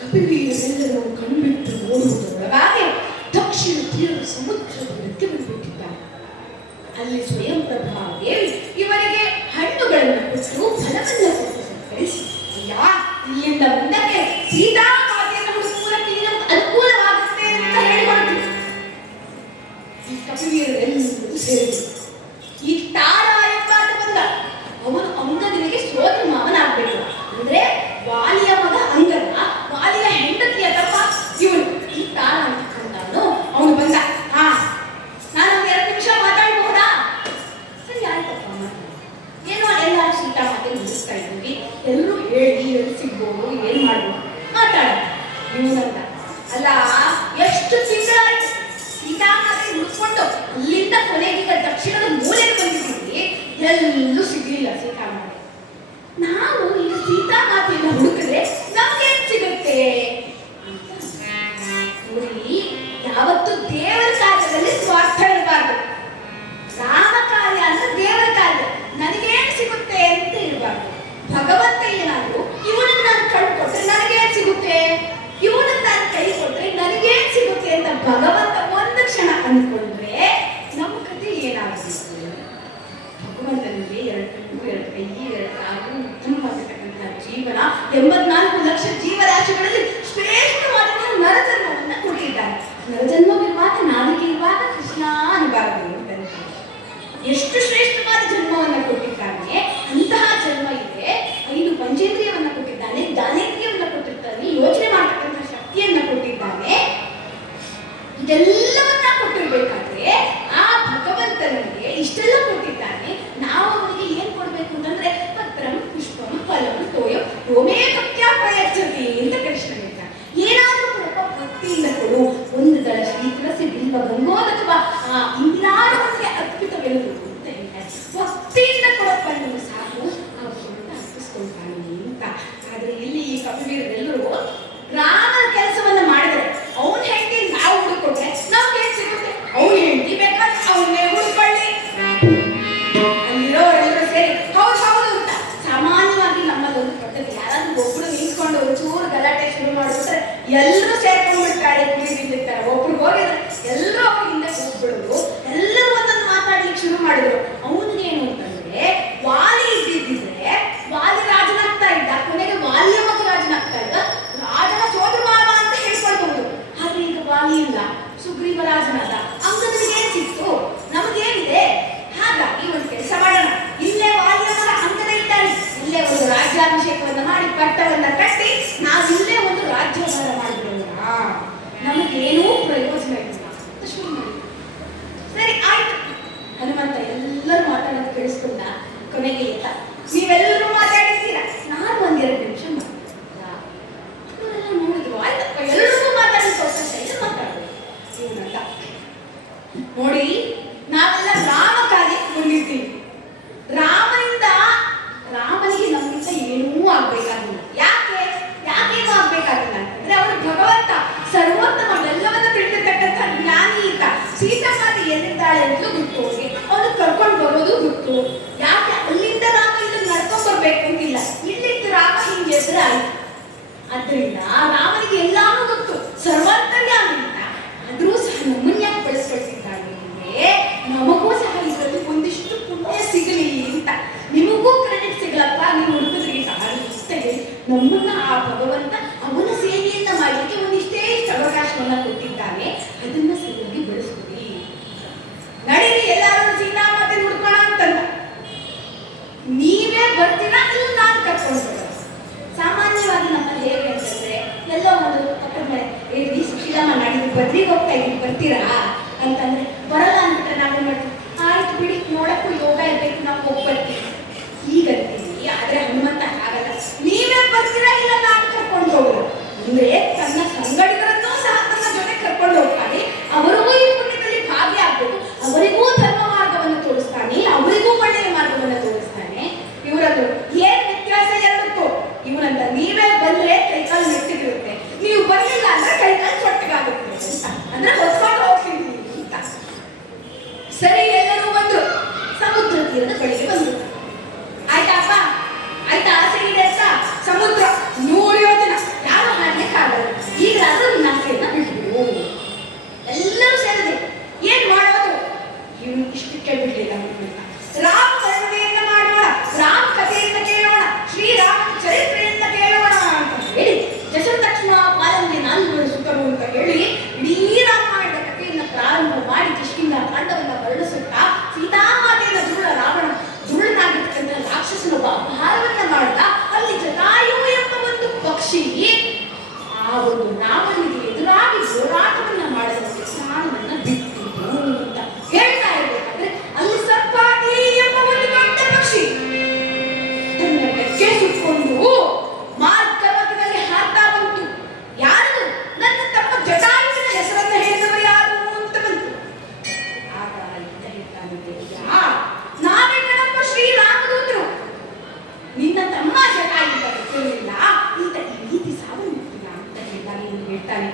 ಕಪಿವೀರರೆಲ್ಲರೂ ಕಣ್ಬಿಟ್ಟು ನೋಡುವುದರೊಳಗಾಗಿ ದಕ್ಷಿಣ ತೀರದ ಸಮುದ್ರದ ಬುಡಕ್ಕೆ ಬಂದುಬಿಟ್ಟಿದ್ದಾರೆ. ಅಲ್ಲಿ ಸ್ವಯಂ ಪ್ರಭಾ ದೇವಿ ಇವರಿಗೆ ಹಣ್ಣುಗಳನ್ನು ಕೊಟ್ಟು ಫಲವನ್ನು ಕೊಟ್ಟು ಸತ್ಕರಿಸಿ, ಅಯ್ಯ ಇಲ್ಲಿಂದ ಮುಂದಕ್ಕೆ ಸೀತಾಮಾತೆಯನ್ನು ಹುಡುಕುವುದಕ್ಕೆ ನಿಮಗೆ ಅನುಕೂಲವಾಗುತ್ತೆ ಅಂತ ಹೇಳಿ ಹೊರಟಿದ್ರು. ಈ ಕಪಿವೀರರೆಲ್ಲರೂ ಸೇರಿದರು. ಈ ತಾರ ಎಂಬಾತ ಬಂದ. ಅವನು ಅಂಗದನಿಗೆ ಸೋದರ ಮಾವನಾಗಬೇಕು. ಅಂದ್ರೆ ವಾಲಿಯ ಮಗ ಅಂಗದ, ವಾಲಿಯ ಹೆಂಡತಿಯ ತಪ್ಪ ಇವನು. ಈ ತಾರ ಅಂತಕ್ಕಂಥವನು ಅವನು ಬಂದ. ನಾನು ಒಂದು 2 ನಿಮಿಷ ಮಾತಾಡಬಹುದಾ? ಸರಿ ಆಯ್ತಪ್ಪ ಮಾತಾಡ. ಏನೋ ಎಲ್ಲ ಸೀತಾಮಾತೆ ಮುಗಿಸ್ತಾ ಇದ್ದೀವಿ, ಎಲ್ಲರೂ ಹೇಳಿ ಎಲ್ಲಿ ಸಿಗ್ಬೋದು, ಏನ್ ಮಾಡ್ಬೋದು ಮಾತಾಡ. ಇವನಂತ ಅಲ್ಲ, ಎಷ್ಟು ತಿಂಗಳಾಯ್ತು ಸೀತಾಮಾತೆ ಹುಡ್ಕೊಂಡು ಅಲ್ಲಿಂದ ಕೊನೆಗೀಗ ದಕ್ಷಿಣದ ಮೂಲೆಗೆ ಬಂದಿದ್ದೀವಿ, ಎಲ್ಲೂ ಸಿಗ್ಲಿಲ್ಲ ಸೀತಾಮಾತೆ. ನಾವು ಈಗ ಸೀತಾಮಾತೆಯನ್ನು ಹುಡುಕಿದ್ರೆ ನಮ್ಗೇನ್ ಸಿಗುತ್ತೆ? ನೋಡಿ, ಯಾವತ್ತು ದೇವರ ಕಾರ್ಯದಲ್ಲಿ ಸ್ವಾರ್ಥ ಇರಬಾರ್ದು. ರಾಮ ಕಾರ್ಯ ಅಂದ್ರೆ ದೇವರ ಕಾರ್ಯ, ನನಗೇನ್ ಸಿಗುತ್ತೆ ಅಂತ ಇರಬಾರ್ದು. ಭಗವಂತ ಏನಾದ್ರು ಇವನಿಗೆ ನಾನು ಕಣ್ಣು ಕೊಟ್ರೆ ನನಗೇನ್ ಸಿಗುತ್ತೆ, ಇವನಿಗೆ ನಾನು ಕೈ ಕೊಟ್ರೆ ನನಗೇನ್ ಸಿಗುತ್ತೆ ಅಂತ ಭಗವಂತ ಒಂದು ಕ್ಷಣ ಅಂದ್ಕೊಂಡ್ರೆ ನಮ್ಮ ಕಥೆ ಏನಾಗುತ್ತೆ? ಭಗವಂತನಿಗೆ 2 ಕಣ್ಣು, 2 ಕೈ, 2 ಕಾಲು, ತುಂಬ ಎಲ್ಲರೂ ಸೇರ್ಕೊಂಡ್ಬಿಡ್ತಾರೆ, ಕುಡಿದಿರ್ತಾರೆ. ಒಬ್ರು ಹೋಗಿದ್ರೆ ಎಲ್ಲರೂ ಅವ್ರ ಹಿಂದೆ ಹೋಗ್ಬಿಡೋದು, ಎಲ್ಲರೂ ಒಂದೊಂದು ಮಾತಾಡ್ಲಿಕ್ಕೆ ಶುರು ಮಾಡಿದ್ರು. ಅವನಿಗೇನು ಅಂತಂದ್ರೆ ವಾಲಿ ಇದ್ದಿದ್ರೆ ವಾಲಿ ರಾಜನಾಗ್ತಾ ಇದ್ದ, ಕೊನೆಗೆ ವಾಲಿಯ ಮಗ ರಾಜನಾಗ್ತಾ ಇದ್ದ, ರಾಜನ ಸೋದರ ಮಾವ ಅಂತ ಹೇಳ್ಕೊಳ್ಬಹುದು. ಆದ್ರೆ ಈಗ ವಾಲಿ ಇಲ್ಲ, ಸುಗ್ರೀವ ರಾಜನಾದ. ಅಂಗದನಿಗೆ ಏನ್ ಸಿಕ್ತು, ನಮಗೇನಿದೆ? ಹಾಗಾಗಿ ಒಂದು ಕೆಲಸ ಮಾಡೋಣ, ಇಲ್ಲೇ ವಾಲಿಯ ಮಗ ಅಂಗದ ಇದ್ದಾನೆ, ಇಲ್ಲೇ ಒಂದು ರಾಜ್ಯಾಭಿಷೇಕವನ್ನ ಮಾಡಿ ಪಟ್ಟವನ್ನ ಕಟ್ಟಿ ನಾವಿಲ್ಲೇ ಒಂದು ರಾಜ್ಯಭಾರ ಮಾಡಿಬಿಡೋಣ, ನಮಗೇನೂ ಪ್ರಯೋಜನ ಇಲ್ಲ ಅಂತ ಶುರು ಮಾಡಿ. ಸರಿ ಆಯ್ತು. ಹನುಮಂತ ಎಲ್ಲರೂ ಮಾತಾಡೋದು ಕೇಳಿಸ್ಕೊಂಡ. ಕೊನೆಗೆ ಇಲ್ಲ, ನೀವೆಲ್ಲರೂ ಮಾತಾಡಿದ್ದೀರ, ನಾನು ಒಂದೆರಡು ನಿಮಿಷ ನೋಡಿದ್ರು. ಆಯ್ತಪ್ಪ, ಎಲ್ಲರಿಗೂ ಮಾತಾಡೋದು ಅವಕಾಶ ಇದೆ, ಮಾತಾಡೋದು ಇವನಂತ. ನೋಡಿ, ನಾವೆಲ್ಲ ರಾಮಕ್ಕಾಗಿ ಬಂದಿರ್ತೀವಿ. ರಾಮನಿಗೆ ನಮ್ಮಿಂದ ಏನೂ ಆಗ್ಬೇಕಾಗಿಲ್ಲ. ಯಾಕೇನು ಆಗ್ಬೇಕಾಗಿಲ್ಲ ಅಂತಂದ್ರೆ ಅವನು ಭಗವಂತ, ಸರ್ವೋತ್ತಮ, ಎಲ್ಲವನ್ನ ತಿಳಿದಿರ್ತಕ್ಕಂಥ ಜ್ಞಾನಿ ಈತ. ಸೀತಾಮಾತೆ ಎಲ್ಲಿದ್ದಾಳೆ ಅಂತಲೂ ಗೊತ್ತು ಅವ್ರಿಗೆ, ಅವನು ಕರ್ಕೊಂಡು ಬರೋದು ಗೊತ್ತು. ಯಾಕೆ ಅಲ್ಲಿಂದ ರಾಮ ಇಲ್ಲಿ ನಡ್ಕೊಂಡ್ ಬರ್ಬೇಕು ಅಂತಿಲ್ಲ, ಇಲ್ಲಿದ್ದು ರಾಮ ಹಿಂಗೆ ಎದುರ ಆಯ್ತು. ಆದ್ರಿಂದ ರಾಮನಿಗೆ ಎಲ್ಲಾನು ಗೊತ್ತು, ಸರ್ವಾಂತರ್ಯಾಮಿ ಅಂತ. ಆದ್ರೂ ಸಹ ನಮ್ಮನ್ನ ಯಾಕೆ ಬೆಳೆಸ್ಕೊಳ್ತಿದ್ದಾನೆ ಅಂದ್ರೆ ನಮಗೂ ಸಹ ಇದರಲ್ಲಿ ಒಂದಿಷ್ಟು ಪುಣ್ಯ ಸಿಗಲಿ ಅಂತ, ನಿಮಗೂ ಕ್ರೆಡಿಟ್ ಸಿಗಲಪ್ಪ, ನೀವು ಹುಡುಗರಿಗೆ ಸಹ ಅಂತ ಹೇಳಿ ನಮ್ಮನ್ನ ಆ ಭಗವಂತ ಅವನ ಸೇವೆಯನ್ನ ಮಾಡಲಿಕ್ಕೆ ಒಂದಿಷ್ಟೇ ಅವಕಾಶವನ್ನ ಕೊಟ್ಟಿದ್ದಾನೆ. ಅದನ್ನ ಸರಿಯಾಗಿ ಬೆಳೆಸ್ಕೊಡಿ. ನಡೀರಿ ಎಲ್ಲರೂ ಸೀತಾಮಾತೆ ಹುಡ್ಕೋಣ ಅಂತಂದ. ನೀವೇ ಬರ್ತೀರಾ ಇಲ್ಲ ನಾನು ಕರ್ಕೊಂಡು ಬರೋದು? ಸಾಮಾನ್ಯವಾಗಿ ನಮ್ಮಲ್ಲಿ ಹೇಗೆ ಅಂತಂದ್ರೆ ಎಲ್ಲೋ ಒಂದು ಪಕ್ಕದ ಮನೆ, ಈ ಸುಶೀಲಮ್ಮ ನಾಡಿದ್ದು ಬದ್ರಿಗೆ ಹೋಗ್ತಾ ಇದ್ದೀವಿ, ಬರ್ತೀರಾ ಅಂತಂದ್ರೆ ಬರಲ್ಲ ಅಂದ್ಬಿಟ್ರೆ ನಾವೇನ್ ಮಾಡ್ತೀವಿ, ಆಯ್ತು ಬಿಡಿ, ನೋಡಕ್ಕೂ ಯೋಗ ಇರ್ಬೇಕು, ನಾವು ಹೋಗಿ ಬರ್ತೀವಿ ಹೀಗಂತೀವಿ. ಆದ್ರೆ ಹನುಮಂತ ಆಗಲ್ಲ, ನೀವೇ ಬರ್ತೀರಾ ಇಲ್ಲ ನಾನು ಕರ್ಕೊಂಡು ಹೋಗೋದು ಅಂದ್ರೆ ತನ್ನ ಸಂಗಡಿಗರನ್ನೂ ಸಹ ತನ್ನ ಜೊತೆ ಕರ್ಕೊಂಡು ಹೋಗ್ತಾನೆ. ಅವರಿಗೂ ಈ ಪುಣ್ಯದಲ್ಲಿ ಭಾಗಿಯಾಗಬೇಕು, ಅವರಿಗೂ ಧರ್ಮ ಮಾರ್ಗವನ್ನು ತೋರಿಸ್ತಾನೆ, ಅವರಿಗೂ ಒಳ್ಳೆಯ ಮಾರ್ಗವನ್ನು ತೋರಿಸ್ತಾನೆ. ಇವರದ್ದು ಏನ್ ವ್ಯತ್ಯಾಸ ಎರಡಕ್ಕೂ? ಇವನಂತ ನೀವೇ ಬಂದ್ರೆ ಕೈಕಾಲು ಮೆಟ್ಟಿಗಿರುತ್ತೆ, ನೀವು ಬರ್ಲಿಲ್ಲ ಅಂದ್ರೆ ಕೈಕಾಲು ಚೊಟ್ಟಗಾಗುತ್ತೆ ಅಂತ, ಅಂದ್ರೆ ಹೊತ್ಕೊಂಡು ಹೋಗ್ತೀನಿ ಅಂತ. ಸರಿ, ಎಲ್ಲರೂ ಬಂದ್ರು, ಸಮುದ್ರ ತೀರದ ಬಳಿಗೆ ಬಂದ್ರು. ಆಯ್ತಪ್ಪ, ಆಯ್ತಾ, ಆಸೆ ಇದೆ ಅಂತ ಸಮುದ್ರ 100 ಯೋಜನ ಯಾರು ಹಾಡ್ಲಿಕ್ಕಾಗಲ್ಲ, ಈಗಾದ್ರೂ ನಿನ್ನ ಆಸೆಯನ್ನ ಬಿಟ್ಬಿಡು. ಎಲ್ಲರೂ ಸೇರಿದ್ರು. ಏನ್ ಮಾಡೋದು? ಇವನು ಇಷ್ಟಕ್ಕೆ ಬಿಡ್ಲಿಲ್ಲ. ರಾಮ ಕರುಣೆಯನ್ನ ಮಾಡೋಣ, ರಾಮ ಕಥೆಯನ್ನ ಕೇಳೋಣ, ಶ್ರೀರಾಮನ ಚರಿತ್ರೆಯನ್ನ ಕೇಳೋಣ ಅಂತ ಹೇಳಿ ದಶರಥಕ್ಷ್ಮ ಪಾಲನೆ 4 ಸುತ್ತರು ಅಂತ ಹೇಳಿ ಇಡೀ ರಾಮಾಯಣದ ಕಥೆಯನ್ನ ಪ್ರಾರಂಭ ಮಾಡಿ ಕಿಷ್ಕಿಂಧ ಕಾಂಡವನ್ನ ವರ್ಣಿಸುತ್ತಾ ಸೀತಾಮಾತೆಯನ್ನ ದುರುಳನಾಗಿರ್ತಕ್ಕಂಥ ರಾಕ್ಷಸನ ಅಪಹಾರವನ್ನ ಮಾಡ್ತಾ ಅಲ್ಲಿ ಜಟಾಯು ಎಂಬ ಒಂದು ಪಕ್ಷಿ ಆ ಒಂದು ರಾಮನಿಗೆ ಎದುರಾಗಿ ಹೋರಾಟವನ್ನ ಮಾಡಲು ಸ್ನಾನವನ್ನ ಬಿಟ್ಟು ಅಂತ ಹೇಳ್ತಾ ಇರ್ಬೇಕಾದ್ರೆ ಅಲ್ಲಿ ಸರ್ಪಾದಿ ಎಂಬ ಒಂದು ದೊಡ್ಡ ಪಕ್ಷಿ ತನ್ನ ರೆಕ್ಕೆ ಸುಟ್ಕೊಂಡು ಮಾರ್ಗಮಧ್ಯದಲ್ಲಿ ಹಾರ್ತಾ ಬಂತು. ಯಾರು? ನನ್ನ ತಮ್ಮ ಜಟಾಯುವಿನ ಹೆಸರನ್ನ ಹೇಳಿದವರು ಯಾರು ಅಂತ ಬಂತು. ಆಗ ಇಂದ ಹೇಳ್ತಾನೆ, ನಾವೇ ಕಣಪ್ಪ ಶ್ರೀರಾಮದೂತರು, ನಿನ್ನ ತಮ್ಮ ಜಟಾಯು ಗೊತ್ತಿರಲಿಲ್ಲ, ಇಂತ ಈ ರೀತಿ ಸಾವನ್ನಪ್ಪಿಲ್ಲ ಅಂತ ಹೇಳ್ತಾನೆ.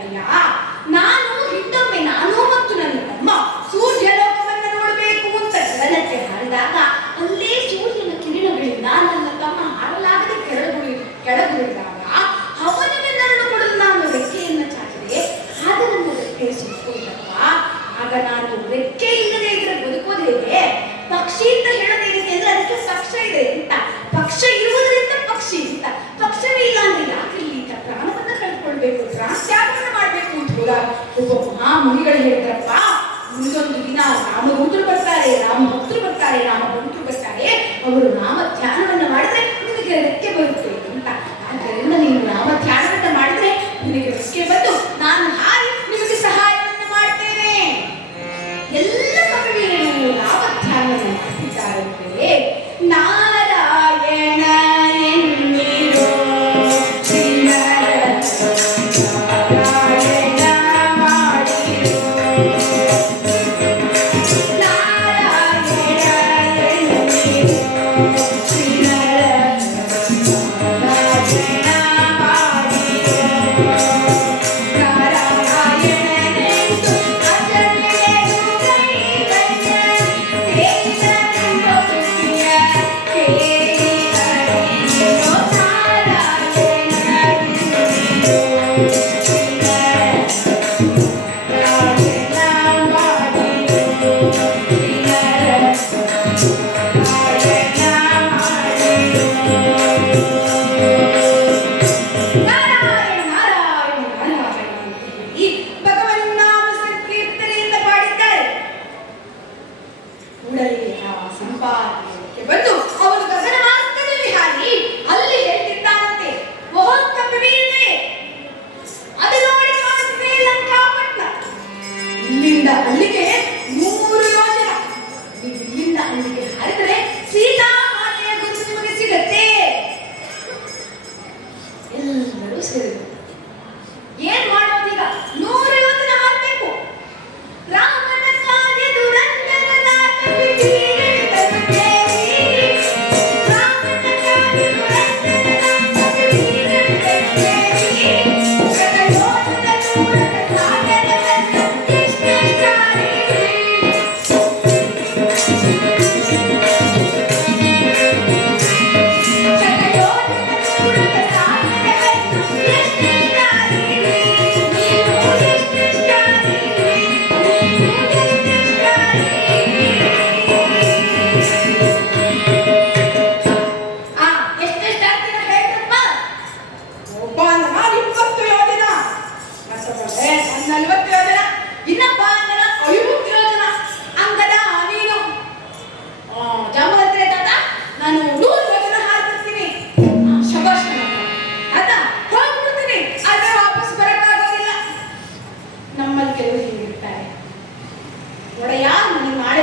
ನಾನು ಹಿಂದೊಮ್ಮೆ ನಾನು ಮತ್ತು ನನ್ನ ತಮ್ಮ ಸೂರ್ಯಲೋಕವನ್ನು ನೋಡಬೇಕು ಅಂತ ಗಗನಕ್ಕೆ ಹಾರಿದಾಗ ಅಲ್ಲೇ ಸೂರ್ಯನ ಕಿರಣಗಳಿಂದ ನನ್ನ ತಮ್ಮ ಹಾರಲಾಗದೆ ಕೆಳಗುಳಿದಾಗ ಅವನಿಗೆಲ್ಲರನ್ನು ಕೊಡಲು ನಾನು ರೆಕ್ಕೆಯನ್ನು ಚಾಚಿದೆ, ಆಗ ನನ್ನ ರೆಕ್ಕೆ ಸುತ್ತೋದಪ್ಪ. ಆಗ ನಾನು ರೆಕ್ಕೆ ಇಲ್ಲದೆ ಇದ್ರೆ ಬದುಕೋದೇ, ಪಕ್ಷಿ ಅಂತ ಹೇಳೋದೇನಿದೆ ಅಂದ್ರೆ ಅದಕ್ಕೆ ಪಕ್ಷ ಇದೆ ಅಂತ, ಪಕ್ಷ ಇರುವುದರಿಂದ ಪಕ್ಷಿ ಅಂತ, ಪಕ್ಷವೇ ಇಲ್ಲ ಅಂದ್ರೆ ಯಾಕಿಲ್ಲಿ ಅಂತ ಪ್ರಾಣವನ್ನ ಕಳ್ಕೊಳ್ಬೇಕು, ಪ್ರಾಣತ್ಯಾಗವನ್ನ ಮಾಡ್ಬೇಕು ಅಂತ ಹೋದ ಒಬ್ಬ ಮಹಾಮುನಿಗಳು ಹೇಳಿದ್ರಪ್ಪ, ಮುಂದೊಂದು ದಿನ ರಾಮದೂತರು ಬರ್ತಾರೆ, ರಾಮ ಭಕ್ತರು ಬರ್ತಾರೆ, ರಾಮ ಭಕ್ತರು ಬರ್ತಾರೆ, ಅವರು ರಾಮ ಧ್ಯಾನವನ್ನ ಮಾಡಿದ್ರೆ ನಿನಗೆ ರೆಕ್ಕೆ ಬರುತ್ತೆ ಅಂತ. ಆದ್ದರಿಂದ ನೀನು ರಾಮ ಧ್ಯಾನವನ್ನ ಮಾಡಿದ್ರೆ ನಿನಗೆ ರೆಕ್ಕೆ ಬಂದು ನಾನು ಹಾರಿ ನಿಮಗೆ ಸಹಾಯವನ್ನ ಮಾಡ್ತೇನೆ. ಎಲ್ಲ ಕವಿಗಳು ರಾಮ ಧ್ಯಾನವನ್ನ ಮಾಡ್ತಿದ್ದಾರೆ. ನಾರಾಯಣ ಎನ್ನಿರೋ ಕೂಡಲೇ ಆ ಸಂಪಾದನೆಗೆ ಬಂದು ಅವನು ಗಗನ ಮಾರ್ಗದಲ್ಲಿ ಹಾರಿ ಅಲ್ಲಿ ಹೇಳ್ತಿದ್ದಾನಂತೆ, ಮೋಹನ್ ಕಪಿವೀರನೇ, ಅದು ನೋಡಿ ಕಾಣುತ್ತದೆ ಲಂಕಾಪಟ್ಟಣ. ಇಲ್ಲಿಂದ ಅಲ್ಲಿಗೆ 100 ಯೋಜನ. ನೀವು ಇಲ್ಲಿಂದ ಅಲ್ಲಿಗೆ ಹಾರಿದರೆ ಸೀತಾ ಮಾತೆಯ ಗುರುತು ನಿಮಗೆ ಸಿಗತ್ತೆ. ಎಲ್ಲರೂ ಸೇರಿದರು. ಏನ್ ಮಾಡೋದೀಗ? 100 ಯೋಜನ ಹಾರಬೇಕು. ರಾಮನ ಕಾರ್ಯ ದುರಂತನ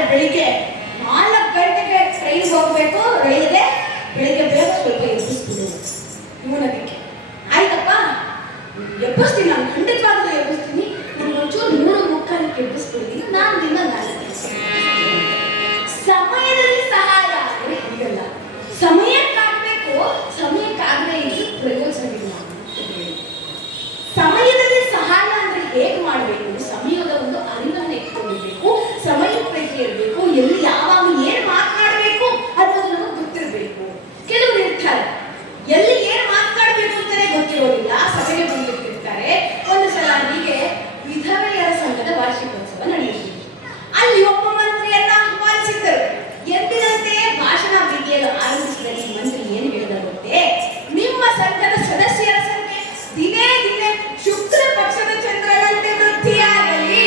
ಬೆಳಿಗ್ಗೆ 4 ಗಂಟೆಗೆ ಟ್ರೈನ್ ಹೋಗ್ಬೇಕು, ರೈಲ್ಗೆ ಬೆಳಿಗ್ಗೆ ಬೇಗ ಸ್ವಲ್ಪ ಎಬ್ಬಿಸ್ಬಿಡು ಇವನದಕ್ಕೆ. ಆಯ್ತಪ್ಪ, ಎಬ್ಬಿಸ್ತೀನಿ, ನಾನು ಖಂಡಿತವಾಗಲೂ ಎಬ್ಬಿಸ್ತೀನಿ. ನಾನು ಒಂಚೂರು 3:45ಕ್ಕೆ ಎಬ್ಬಿಸ್ಬಿಡ್ತೀನಿ. ನಾನು ದಿನ 4 ಸಮಯದಲ್ಲಿ ಸಹಾಯ ಅಂದರೆ ಹೀಗಲ್ಲ. ಸಮಯಕ್ಕಾಗಬೇಕು, ಸಮಯಕ್ಕಾಗದೇ ಇದ್ದು ಪ್ರಯೋಜನವಿಲ್ಲ. ಸಮಯದಲ್ಲಿ ಸಹಾಯ ಅಂದ್ರೆ ಹೇಗೆ ಮಾಡಬೇಕು? ಸಮಯದ ಒಂದು ಅರಿವನ್ನ ಇಟ್ಕೊಂಡಿರ್ಬೇಕು, ಸಮಯಕ್ಕೆ ಇರಬೇಕು, ಎಲ್ಲಿ ಯಾವಾಗ ಏನ್ ಮಾತನಾಡಬೇಕು ಅನ್ನೋದು ನಮಗೆ ಗೊತ್ತಿರಬೇಕು. ಕೆಲವರು ಇರ್ತಾರೆ, ಎಲ್ಲಿ ಏನ್ ಮಾತನಾಡಬೇಕು ಅಂತಾನೆ ಗೊತ್ತಿರೋದಿಲ್ಲ, ಸಭೆಗೆ ಬಂದಿರ್ತಿರ್ತಾರೆ. ಒಂದು ಸಲ ಹೀಗೆ ವಿಧವೆಯರ ಸಂಘದ ವಾರ್ಷಿಕೋತ್ಸವ ನಡೆಯುತ್ತಿದೆ. ಅಲ್ಲಿ ಒಬ್ಬ ಮಂತ್ರಿಯನ್ನ ಆಹ್ವಾನಿಸಿದ್ದರು. ಎಂದಿನಂತೆ ಭಾಷಣ ಬಿಗಿಯಲು ಆರಂಭಿಸಿದ ಈ ಮಂತ್ರಿ ಏನು ಹೇಳಿದ ಗೊತ್ತೇ? ನಿಮ್ಮ ಸಂಘದ ಸದಸ್ಯರ ಸಂಖ್ಯೆ ದಿನೇ ದಿನೇ ಶುಕ್ರ ಪಕ್ಷದ ಚಂದ್ರನಂತೆ ವೃದ್ಧಿಯಾಗಲಿ.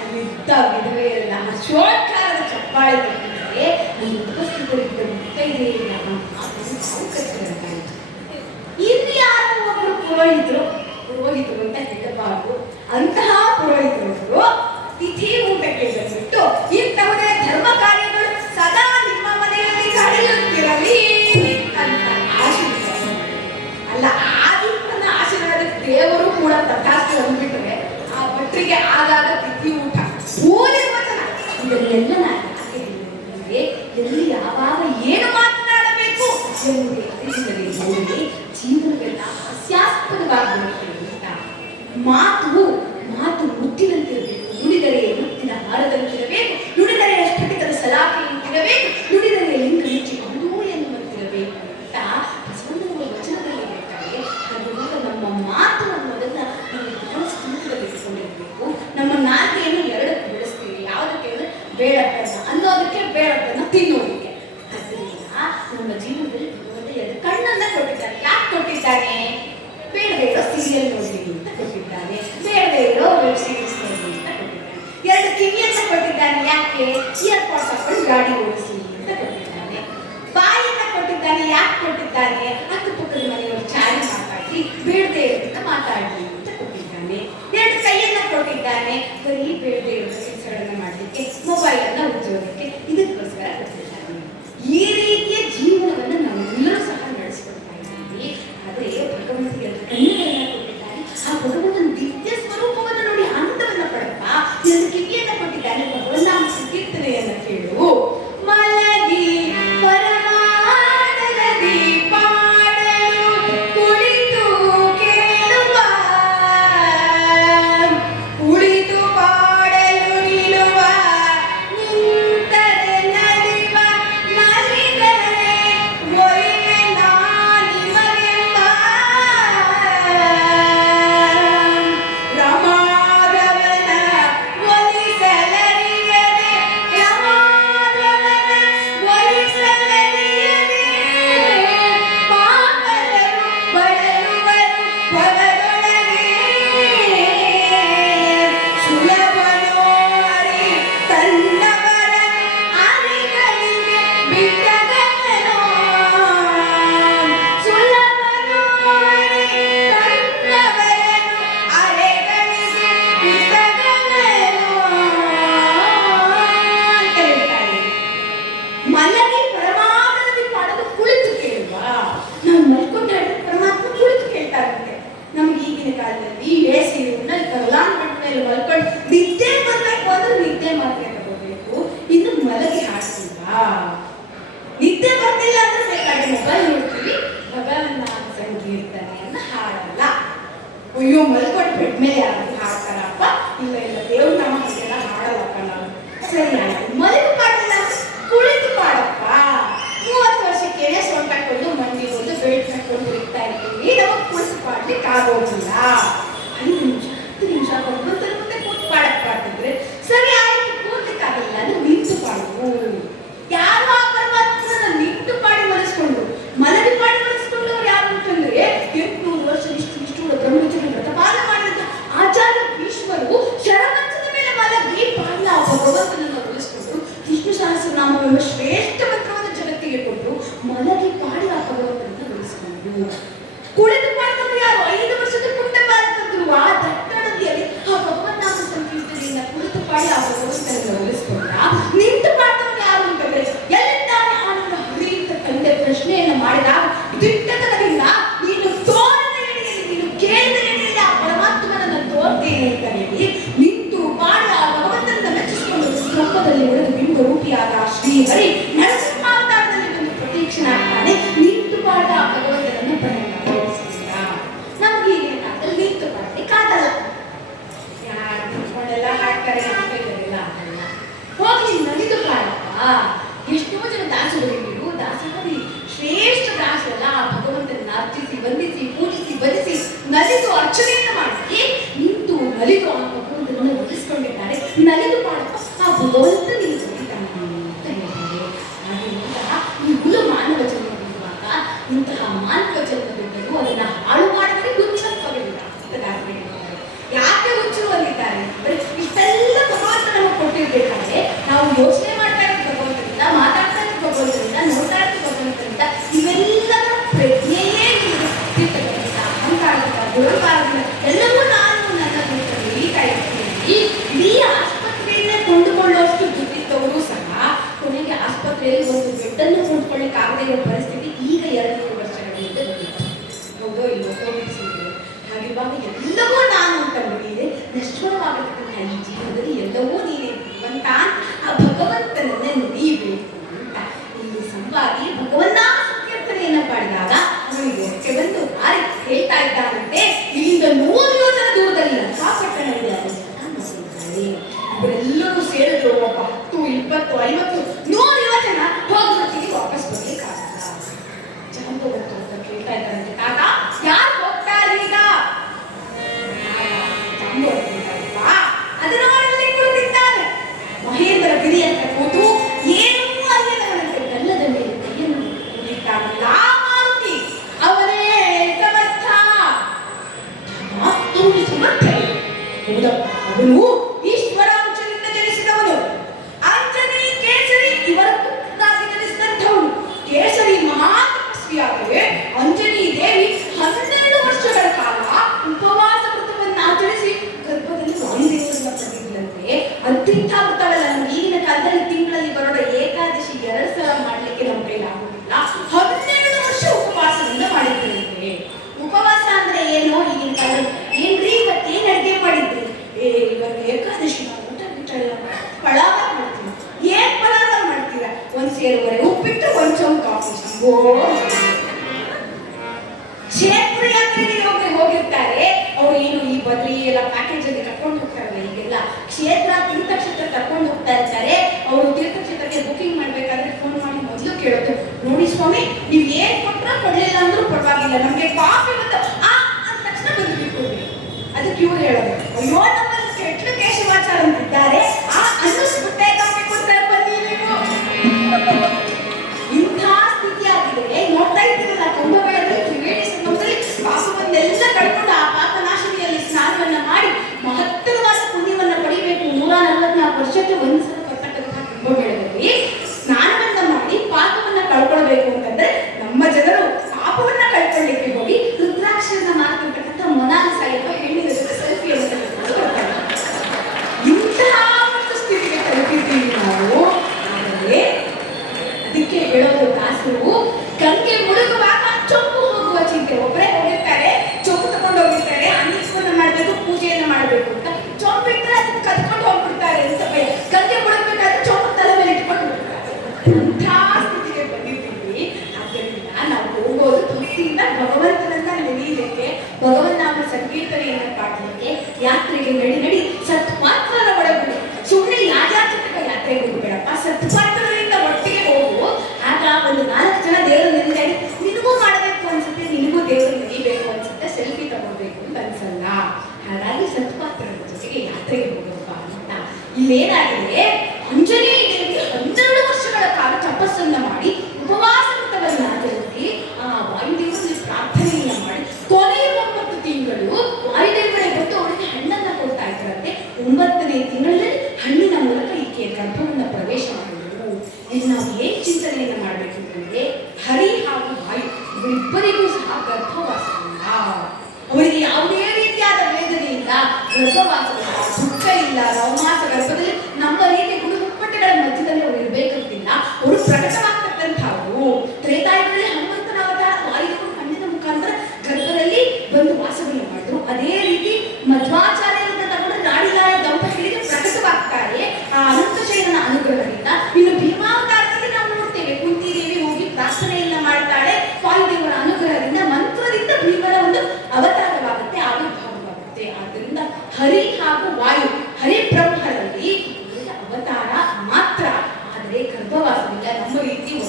ಅಲ್ಲಿದ್ದ ವಿಧವೆಯರೆಲ್ಲ ಶೋಕಾರದ ಚಪ್ಪಾಳೆ ತಟ್ಟಿದರೆ ಅಲ್ಲಿ ಉಪಸ್ಥಿತರಿದ್ದ ಮುತ್ತೈದೆಯರ ಇಲ್ಲಿ ಯಾರೋ ಒಬ್ಬರು ಪುರೋಹಿತರು ಅಂತ ಹೇಳಬಾರದು, ಅಂತಹ ಪುರೋಹಿತರು ತಿಥಿ ಊಟಕ್ಕೆ ಬಂದ್ಬಿಟ್ಟು ಇಂತಹುದೇ ಧರ್ಮ ಕಾರ್ಯಗಳು ಸದಾ ನಿಮ್ಮ ಮನೆಯಲ್ಲಿ ನಡೆಯುತ್ತಿರಲಿ ಅಂತ ಆಶೀರ್ವಾದ. ಅಲ್ಲ, ಆದಿತ್ಯನ ಆಶೀರ್ವಾದಕ್ಕೆ ದೇವರು ಕೂಡ ತಥಾಸ್ತು ಅಂದ್ಬಿಟ್ರೆ ಆ ಭಟ್ರಿಗೆ ಆಗಾಗ ತಿಥಿ ಊಟ ಪೂಜೆ ವಚನ ಇದನ್ನೆಲ್ಲ ನಾನು ಎಲ್ಲಿ ಯಾವಾಗ ಏನು ಮಾತನಾಡಬೇಕು ಎಂಬುದೇ ಅರಿವಿನಲ್ಲಿ ನೋಡಿ ಜೀವನವೆಲ್ಲ ಹಾಸ್ಯಾಸ್ಪದವಾಗಬೇಕು. ಮಾತು ಮುತ್ತಿನಂತಿರಬೇಕು, ನುಡಿದರೆ ಮುತ್ತಿನ ಹಾರದಂತಿರಬೇಕು, ನುಡಿದರೆ ಸ್ಫಟಿಕದ ಸಲಾಕೆಯಂತಿರಬೇಕು, ನುಡಿದರೆ ಲಿಂಗ ಮುಚ್ಚಿಕೊಂಡು ಎನ್ನುವಂತಿರಬೇಕು ಅಂತ ಬಸವಣ್ಣನ ವಚನದಲ್ಲಿ ಹೇಳ್ತಾರೆ. ಹಾಗೆ ನಮ್ಮ ಮಾತು ಅನ್ನೋದನ್ನ ನಾವು ಬಹಳ ಸ್ಥಿತಿಯಲ್ಲಿ ಇಟ್ಕೊಂಡಿರ್ಬೇಕು. ನಮ್ಮ ನಾಲ್ಗೆಯನ್ನು 2ಕ್ಕೆ ಬೆಳೆಸ್ತೀವಿ. ಯಾವುದಕ್ಕೆ ಅಂದ್ರೆ ಬೇಡಪ್ಪನ್ನ ಅನ್ನೋದಕ್ಕೆ, ಬೇಡಪ್ಪನ್ನ ತಿನ್ನೋದಕ್ಕೆ. ಅದರಿಂದ ನಮ್ಮ ಜೀವನದಲ್ಲಿ ಕಣ್ಣನ್ನ ಕೊಟ್ಟಿದ್ದಾನೆ. ಯಾಕೆ ಕೊಟ್ಟಿದ್ದಾನೆ? ಬೇಡದೇ ಇರೋ ಸೀರಿಯಲ್ ನೋಡ್ತೀವಿ ಅಂತ ಕೊಟ್ಟಿದ್ದಾನೆ, ಬೇಡದೇ ಇರೋ ವೆಬ್ ಸೀರೀಸ್ ನೋಡ್ತೀವಿ ಅಂತ ಕೊಟ್ಟಿದ್ದಾನೆ. 2 ಕಿವಿಯನ್ನ ಕೊಟ್ಟಿದ್ದಾನೆ. ಯಾಕೆ? ಇಯರ್ಪಾಡ್ಸ್ ಹಾಕೊಂಡು ಗಾಡಿ ಓಡಿಸಿ ಅಂತ ಕೊಟ್ಟಿದ್ದಾನೆ. ಬಾಯನ್ನ ಕೊಟ್ಟಿದ್ದಾನೆ. ಯಾಕೆ ಕೊಟ್ಟಿದ್ದಾನೆ? ಅಕ್ಕಪಕ್ಕದ ಮನೆಯವರು ಚಾಡಿ ಮಾತಾಡಿ ಬೇಡದೇ ಇರೋದನ್ನ ಮಾತಾಡಿ ಅಂತ ಕೊಟ್ಟಿದ್ದಾನೆ. 2 ಕೈಯನ್ನ ಕೊಟ್ಟಿದ್ದಾನೆ. ಬರೀ ಬೇಡದೇ ಇರೋ ಕೆಲಸಗಳನ್ನ ಮಾಡಲಿಕ್ಕೆ, ಮೊಬೈಲ್ ಅನ್ನ ಉಜ್ಜೋದಕ್ಕೆ, ಇದಕ್ಕೋಸ್ಕರ ಕೊಟ್ಟಿದ್ದಾನೆ. ಈ ರೀತಿಯ ಜೀವನವನ್ನು ನಾವೆಲ್ಲರೂ ಸಹ ನಡೆಸ್ಕೊಡ್ತಾ ಇದ್ದೀವಿ. ಆದರೆ ಭಗವಂತನಿಗೆ ಕಣ್ಣುಗಳನ್ನ ಕೊಟ್ಟಿದ್ದಾನೆ. ಆ ಭಗವಂತನ ದಿವ್ಯ ಸ್ವರೂಪವನ್ನು ನೋಡಿ ಆನಂದವನ್ನ ಪಡಪ್ಪ. 2 ಕಿವಿಯನ್ನ ಕೊಟ್ಟಿದ್ದಾನೆ. ಭಗವಂತ ಕೀರ್ತನೆಯನ್ನ ಕೇಳು. ಮಲಗಿ ಪರಮಾನಂದದಿ ಪಾಡಲು ಕುಳಿತು ಕೇಳುವ, ಕುಳಿತು ಪಾಡಲು ಬೆಡ್ಮೇಲೆ ಯಾರಾದ್ರೂ ಹಾಡ್ತಾರಪ್ಪ? ಇಲ್ಲ ಇಲ್ಲ, ದೇವ್ರ ನಾಮ ಹಾಗೆಲ್ಲ ಹಾಡಲ್ಲಪ್ಪ ನಾವು. ಸರಿ ಆಯ್ತು, ಮಲಗು ಪಾಡಲ್ಲ, ಕುಳಿತು ಪಾಡಪ್ಪ. 30 ವರ್ಷಕ್ಕೇನೆ ಸೊಂಟ ಕೊಂಡು ಮಂಡಿ ಒಂದು ಬೆಲ್ಟ್ ಹಾಕೊಂಡು ಇರ್ತಾ ಇರ್ತೀವಿ, ನಮಗೆ ಕುಳಿತು ಪಾಡ್ಲಿಕ್ಕೆ ಆಗೋದಿಲ್ಲ. 5 ನಿಮಿಷ 10 ನಿಮಿಷ ಭಗವಂತನ ಮುಂದೆ ಕೂತು ಪಾಡಕ್ ಪಾಡ್ತಿದ್ರೆ ಸರಿ ಆಯ್ತು, ಕೂರ್ಲಿಕ್ಕಾಗಲ್ಲ ಅಂದ್ರೆ ನಿಂತು ಪಾಡು. ಯಾರು ಆ ಪರಮಾತ್ಮನ ನಿಂತು ಪಾಡಿ ಮನಸ್ಕೊಂಡು ಮಲಗಿ ಪಾಡಿ ಮನಸ್ಕೊಂಡವ್ರು ಯಾರು ಅಂತಂದ್ರೆ 800 ವರ್ಷ ನಿಷ್ಠುರ ಬ್ರಹ್ಮಚರ್ಯ ವ್ರತಪಾಲ ಮಾಡಿದ ಆಚಾರ್ಯ ಭೀಷ್ಮರು ಶರಮಂಚದ ಮೇಲೆ ಮಲಗಿ ಪಾಡ ಭಗವಂತನನ್ನು ಉಳಿಸಿಕೊಂಡು ವಿಷ್ಣು ಸಹಸ್ರನಾಮವೆಂಬ ಶ್ರೇಷ್ಠ ಮಂತ್ರವನ್ನು ಜಗತ್ತಿಗೆ ಕೊಟ್ಟು ಮಲಗಿ ಪಾಡಿ ಆ ಭಗವಂತನನ್ನು ಉಳಿಸಿಕೊಂಡು ಕುಳಿತು ಪಾಡಿದವರು ಯಾರು? 5 ವರ್ಷದ ಪುಣ್ಯ ಬಾರಿಸಿದ್ರು ಆ ದಟ್ಟಣದಲ್ಲಿ ಆ ಭಗವನ್ನಾಮ ಸಂಕೀರ್ತನೆಯಿಂದ ಕುಳಿತು ಪಾಡಿ ಆ ಭಗವಂತನನ್ನು ಉಳಿಸಿಕೊಂಡ. ನಿಂತು ಪಾಡಿದವರು ಯಾರು ಅಂತಂದ್ರೆ ಎಲ್ಲಿದ್ದಾನೆ ಆನಂದ ಹರಿ ಅಂತ ತಂದೆ ಪ್ರಶ್ನೆಯನ್ನು ಮಾಡಿದಾಗ ದಿಟ್ಟತನದಿಂದ ನೀನು ತೋರದ ಎಡೆಯಲ್ಲಿ, ನೀನು ಕೇಳಿದ ಎಡೆಯಲ್ಲಿ ಆ ಪರಮಾತ್ಮನನ್ನು ತೋರ್ತೇನೆ ಅಂತ ಹೇಳಿ ನಿಂತು ಪಾಡಿ ಆ ಭಗವಂತನನ್ನು ಮೆಚ್ಚಿಸಿಕೊಂಡು ಸ್ತಂಭದಲ್ಲಿ ಉಳಿದು ಬಿಂಬ ರೂಪಿಯಾದ ಶ್ರೀಹರಿ ನರಸಿಂಹಾವತಾರದಲ್ಲಿ ಒಂದು ಪ್ರತೀಕ್ಷನಾಗ್ತಾನೆ. ನಿಂತು ಪಾಡ ಆ ಭಗವಂತನನ್ನು ಪರಿಣಾಮಿಸಿದ ನಮ್ಗೆ ಈಗಿನ ಕಾಲದಲ್ಲಿ ನಿಂತು ಪಾಡಲಿಕ್ಕಾಗಲ್ಲ. ಯಾರು ತಿಳ್ಕೊಂಡೆಲ್ಲ ಹಾಡ್ತಾರೆ, ಹಾಕಲ್ಲ ಆಗಲ್ಲ. ಹೋಗಿ ನಲಿದು ಪಾಡಪ್ಪ. ಎಷ್ಟೋ ಜನ ದಾಸರು ದಾಸರಿ ಶ್ರೇಷ್ಠ ದಾಸರಲ್ಲ ಆ ಭಗವಂತನನ್ನು ಅರ್ಚಿಸಿ ವಂದಿಸಿ ಪೂಜಿಸಿ ಬದಿಸಿ ನಲಿದು ಅರ್ಚನೆಯನ್ನು ಮಾಡಿ ನಿಂತು ನಲಿದು ಆ ಭಗವಂತನನ್ನು ಉಳಿಸಿಕೊಂಡಿದ್ದಾರೆ. ನಲಿದು ಪಾಡಪ್ಪ, ಆ ಭಗವಂತ ನೀನು ನಲಿತಾನೆ ಅಂತ ಹೇಳ್ತಾರೆ. ಹಾಗೆ ಈ ಹುಲು ಮಾನವ ಜನ್ಮವಿರುವಾಗ ಇಂತಹ ಮಾನವ ಜನ್ಮವಿದ್ದರೂ ಅದನ್ನ ಹಾಳು ಮಾಡಿದರೆ ಹುಚ್ಚತ್ವಗಳಿಲ್ಲ ಅಂತ ದಾಸರು ಹೇಳ್ತಾರೆ. ಯಾಕೆ ಹುಚ್ಚರು ಅಂದಿದ್ದಾರೆ ಅಂದ್ರೆ ಇಷ್ಟೆಲ್ಲ ಭಗವಂತ ನಮಗೆ ಕೊಟ್ಟಿರ್ಬೇಕಾದ್ರೆ ನಾವು ಯೋಚನೆ ಮಾಡ್ತಾ ಇದ್ದೀವಿ ಭಗವಂತನಿಂದ, ಮಾತಾಡ್ತಾ ಇದ್ದೀವಿ ಭಗವಂತನಿಂದ, ನೋಡ್ತಾ ಇದ್ದೀವಿ ಭಗವಂತನಿಂದ, ಇವೆಲ್ಲದರ ಪ್ರಜ್ಞೆಯೇ ತೀರ್ಥಗಳಿಂದ ಅಹಂಕಾರದಿಂದ ದುರಹಂಕಾರದಿಂದ ಎಲ್ಲವೂ ನಾನು ನನ್ನ ನಡೀತಾ ಇರ್ತೀನಿ. ಇಡೀ ಆಸ್ಪತ್ರೆಯನ್ನೇ ಕೊಂಡುಕೊಳ್ಳುವಷ್ಟು ದುಡ್ಡಿದ್ದವರು ಸಹ ಕೊನೆಗೆ ಆಸ್ಪತ್ರೆಯಲ್ಲಿ ಒಂದು ಬೆಡ್ಡನ್ನು ಕೊಂಡ್ಕೊಳ್ಳಿಕ್ಕಾಗದೇ ಇರೋ ಪರಿಸ್ಥಿತಿ ಈಗ 2-3 ವರ್ಷಗಳಿಂದ ಬಂದಿದೆ. ಹೌದೋ ಇಲ್ಲೋ ಕೋವಿಡ್ ಸಿಂಧು ಹಾಗಿರುವಾಗ ಎಲ್ಲವೂ ನಾನು ಅಂತ ನೋಡಿದೆ. ನಶ್ವರವಾಗತಕ್ಕಂಥ ಈ ಜೀವನದಲ್ಲಿ ಎಲ್ಲವೂ ನೀನೇ ಭಗವಂತ, ಆ ಭಗವಂತನನ್ನೇ ನುಡಿಬೇಕು ಅಂತ ಇಲ್ಲಿ ಸಂವಾದಿ ಭಗವನ್ನ ಸಂಕೀರ್ತನೆಯನ್ನ ಪಾಡಿದಾಗ ಅವನಿಗೆ ಹೊರಕ್ಕೆ ಬಂದು ಹಾರಿ ಹೇಳ್ತಾ ಇದ್ದಾನಂತೆ, ಇಲ್ಲಿಂದ 100 ಯೋಜನ ದೂರದಲ್ಲಿ ಲಂಕಾಪಟ್ಟಣ ಇದೆ, ಅದನ್ನು ನೋಡಿದ್ದಾರೆ. ಇವರೆಲ್ಲರೂ ಸೇರಿದ್ರು ಒಬ್ಬ 10, 20, 50, 100 ಯೋಜನ ಹೋಗ್ಬಿಡ್ತೀವಿ, ವಾಪಸ್ ಬರ್ಲಿಕ್ಕಾಗಲ್ಲ. ಜಾಂಬವಂತ ಅಂತ ಕೇಳ್ತಾ ಇದ್ದಾರಂತೆ, ಕಾಕ ಯಾರು ಹೋಗ್ತಾರೆ ಈಗ? ಅದನ್ನು ಮಾಡಲಿ ಕುಳಿತಿದ್ದಾನೆ. ಮಹೇಂದ್ರ ಗಿರಿ ಅಂತ ಕೂತು ಏನೂ ಅರಿಯದವನಂತೆ ಗಲ್ಲದ ಮೇಲೆ ಕೈಯನ್ನು ಕುಳಿತಾನಲ್ಲ ಮಾರುತಿ, ಅವನೇ ಸಮರ್ಥ. ಅವನು ಸಮರ್ಥ ಹೌದಪ್ಪ, ಅವನು ಈಶ್ವರಾಂಶದಿಂದ ಜನಿಸಿದವನು. ಅಂಜನಿ ಕೇಸರಿ ಇವರ ಪುತ್ರನಾಗಿ ಜನಿಸಿದಂಥವನು. ಕೇಸರಿ ಮಹಾ ತಪಸ್ವಿಯಾದರೆ ಅಂಜನಿ ದೇವಿ 12 ವರ್ಷಗಳ ಕಾಲ ಉಪವಾಸ ವ್ರತವನ್ನು ಆಚರಿಸಿ ಗರ್ಭದಲ್ಲಿ ವಾಯುದೇವರನ್ನ ಪಡೆದಿಲ್ಲಂತೆ. ಅಂತಿಂಥ ವ್ರತವಲ್ಲ, ನಮ್ಮ ಈಗಿನ ಕಾಲದಲ್ಲಿ ತಿಂಗಳಲ್ಲಿ ಬರೋಣ ಏಕಾದಶಿ 2 ಸಲ ಮಾಡ್ಲಿಕ್ಕೆ ನಮ್ಮ ಕೈಲಿ ಆಗುದಿಲ್ಲ. 12 ವರ್ಷ ಉಪವಾಸದಿಂದ ಮಾಡಿದ್ರಂತೆ. ಉಪವಾಸ ಅಂದ್ರೆ ಏನು? ಈಗಿನ ಕಾಲದಲ್ಲಿ ಏನ್ರಿ ಇವತ್ತೇನ್ ಅಡ್ಗೆ ಮಾಡಿದ್ರಿ? ಇವಾಗ ಏಕಾದಶಿ ಊಟ ಬಿಟ್ಟ ಪಳಾರ ಮಾಡ್ತೀವಿ. ಏನ್ ಪಳಾರ ಮಾಡ್ತೀರಾ? 1 ಸೇರುವರೆ ಉಪ್ಪಿಟ್ಟು, 1 ಚಮಚ ಕಾಫಿ. ಸಂಭೋ ಕ್ಷೇತ್ರ ಯಾತ್ರೆಗೆ ಹೋಗಿರ್ತಾರೆ ಅವರು. ಏನು ಈ ಬದ್ರಿ ಎಲ್ಲ ಪ್ಯಾಕೇಜ್ ಅಲ್ಲಿ ಕರ್ಕೊಂಡು ಹೋಗ್ತಾರಲ್ಲ, ಈಗೆಲ್ಲ ಕ್ಷೇತ್ರ ತೀರ್ಥಕ್ಷೇತ್ರ ಕರ್ಕೊಂಡು ಹೋಗ್ತಾ ಇರ್ತಾರೆ. ಅವರು ತೀರ್ಥಕ್ಷೇತ್ರಕ್ಕೆ ಬುಕಿಂಗ್ ಮಾಡ್ಬೇಕಾದ್ರೆ ಫೋನ್ ಮಾಡಿ ಮೊದಲು ಕೇಳೋದು, ನೋಡಿ ಸ್ವಾಮಿ ನೀವ್ ಏನ್ ಕೊಟ್ರ ಕೊಡ್ಲಿಲ್ಲ ಅಂದ್ರೂ ಪರವಾಗಿಲ್ಲ, ನಮ್ಗೆ ಕಾಫಿ ಬಂದು ಅಂದ ತಕ್ಷಣ ಬಂದು ಬಿಟ್ಕೊಡ್ಬೇಕು. ಅದಕ್ಕೆ ಇವ್ರು ಹೇಳೋದು, ಅಯ್ಯೋ ನಮ್ಮಲ್ಲಿ ಕೆಟ್ಲು ಕೇಶವಾಚಾರ ಅಂತಿದ್ದಾರೆ, ಅನ್ನಿಸ್ಬಿಟ್ಟೆ ಕಾಫಿ ಕೊಡ್ತಾರೆ ಬನ್ನಿ ನೀವು. ಇಂಥ ಸ್ಥಿತಿ ಆಗಿದೆ. ನೋಡ್ತಾ ಇದ್ದೀರಲ್ಲ ಕುಂಭಮೇಳದಲ್ಲಿ ತ್ರಿವೇಣಿ ಸಂಗಮದಲ್ಲಿ ಪಾಪವನ್ನೆಲ್ಲ ಕಳ್ಕೊಂಡು ಆ ಪಾಪನಾಶಿನಿಯಲ್ಲಿ ಸ್ನಾನವನ್ನ ಮಾಡಿ ಮಹತ್ತರವಾದ ಪುಣ್ಯವನ್ನ ಪಡಿಬೇಕು. 144 ವರ್ಷಕ್ಕೆ 1 ಸಲ ಬರ್ತಕ್ಕಂತಹ ಕುಂಭಮೇಳದಲ್ಲಿ ಸ್ನಾನವನ್ನ ಮಾಡಿ ಪಾಪವನ್ನ ಕಳ್ಕೊಳ್ಬೇಕು ಅಂತಂದ್ರೆ ನಮ್ಮ ಜನರು ಪಾಪವನ್ನ ಕಳ್ಕೊಳ್ಳಿಕ್ಕೆ ಹೋಗಿ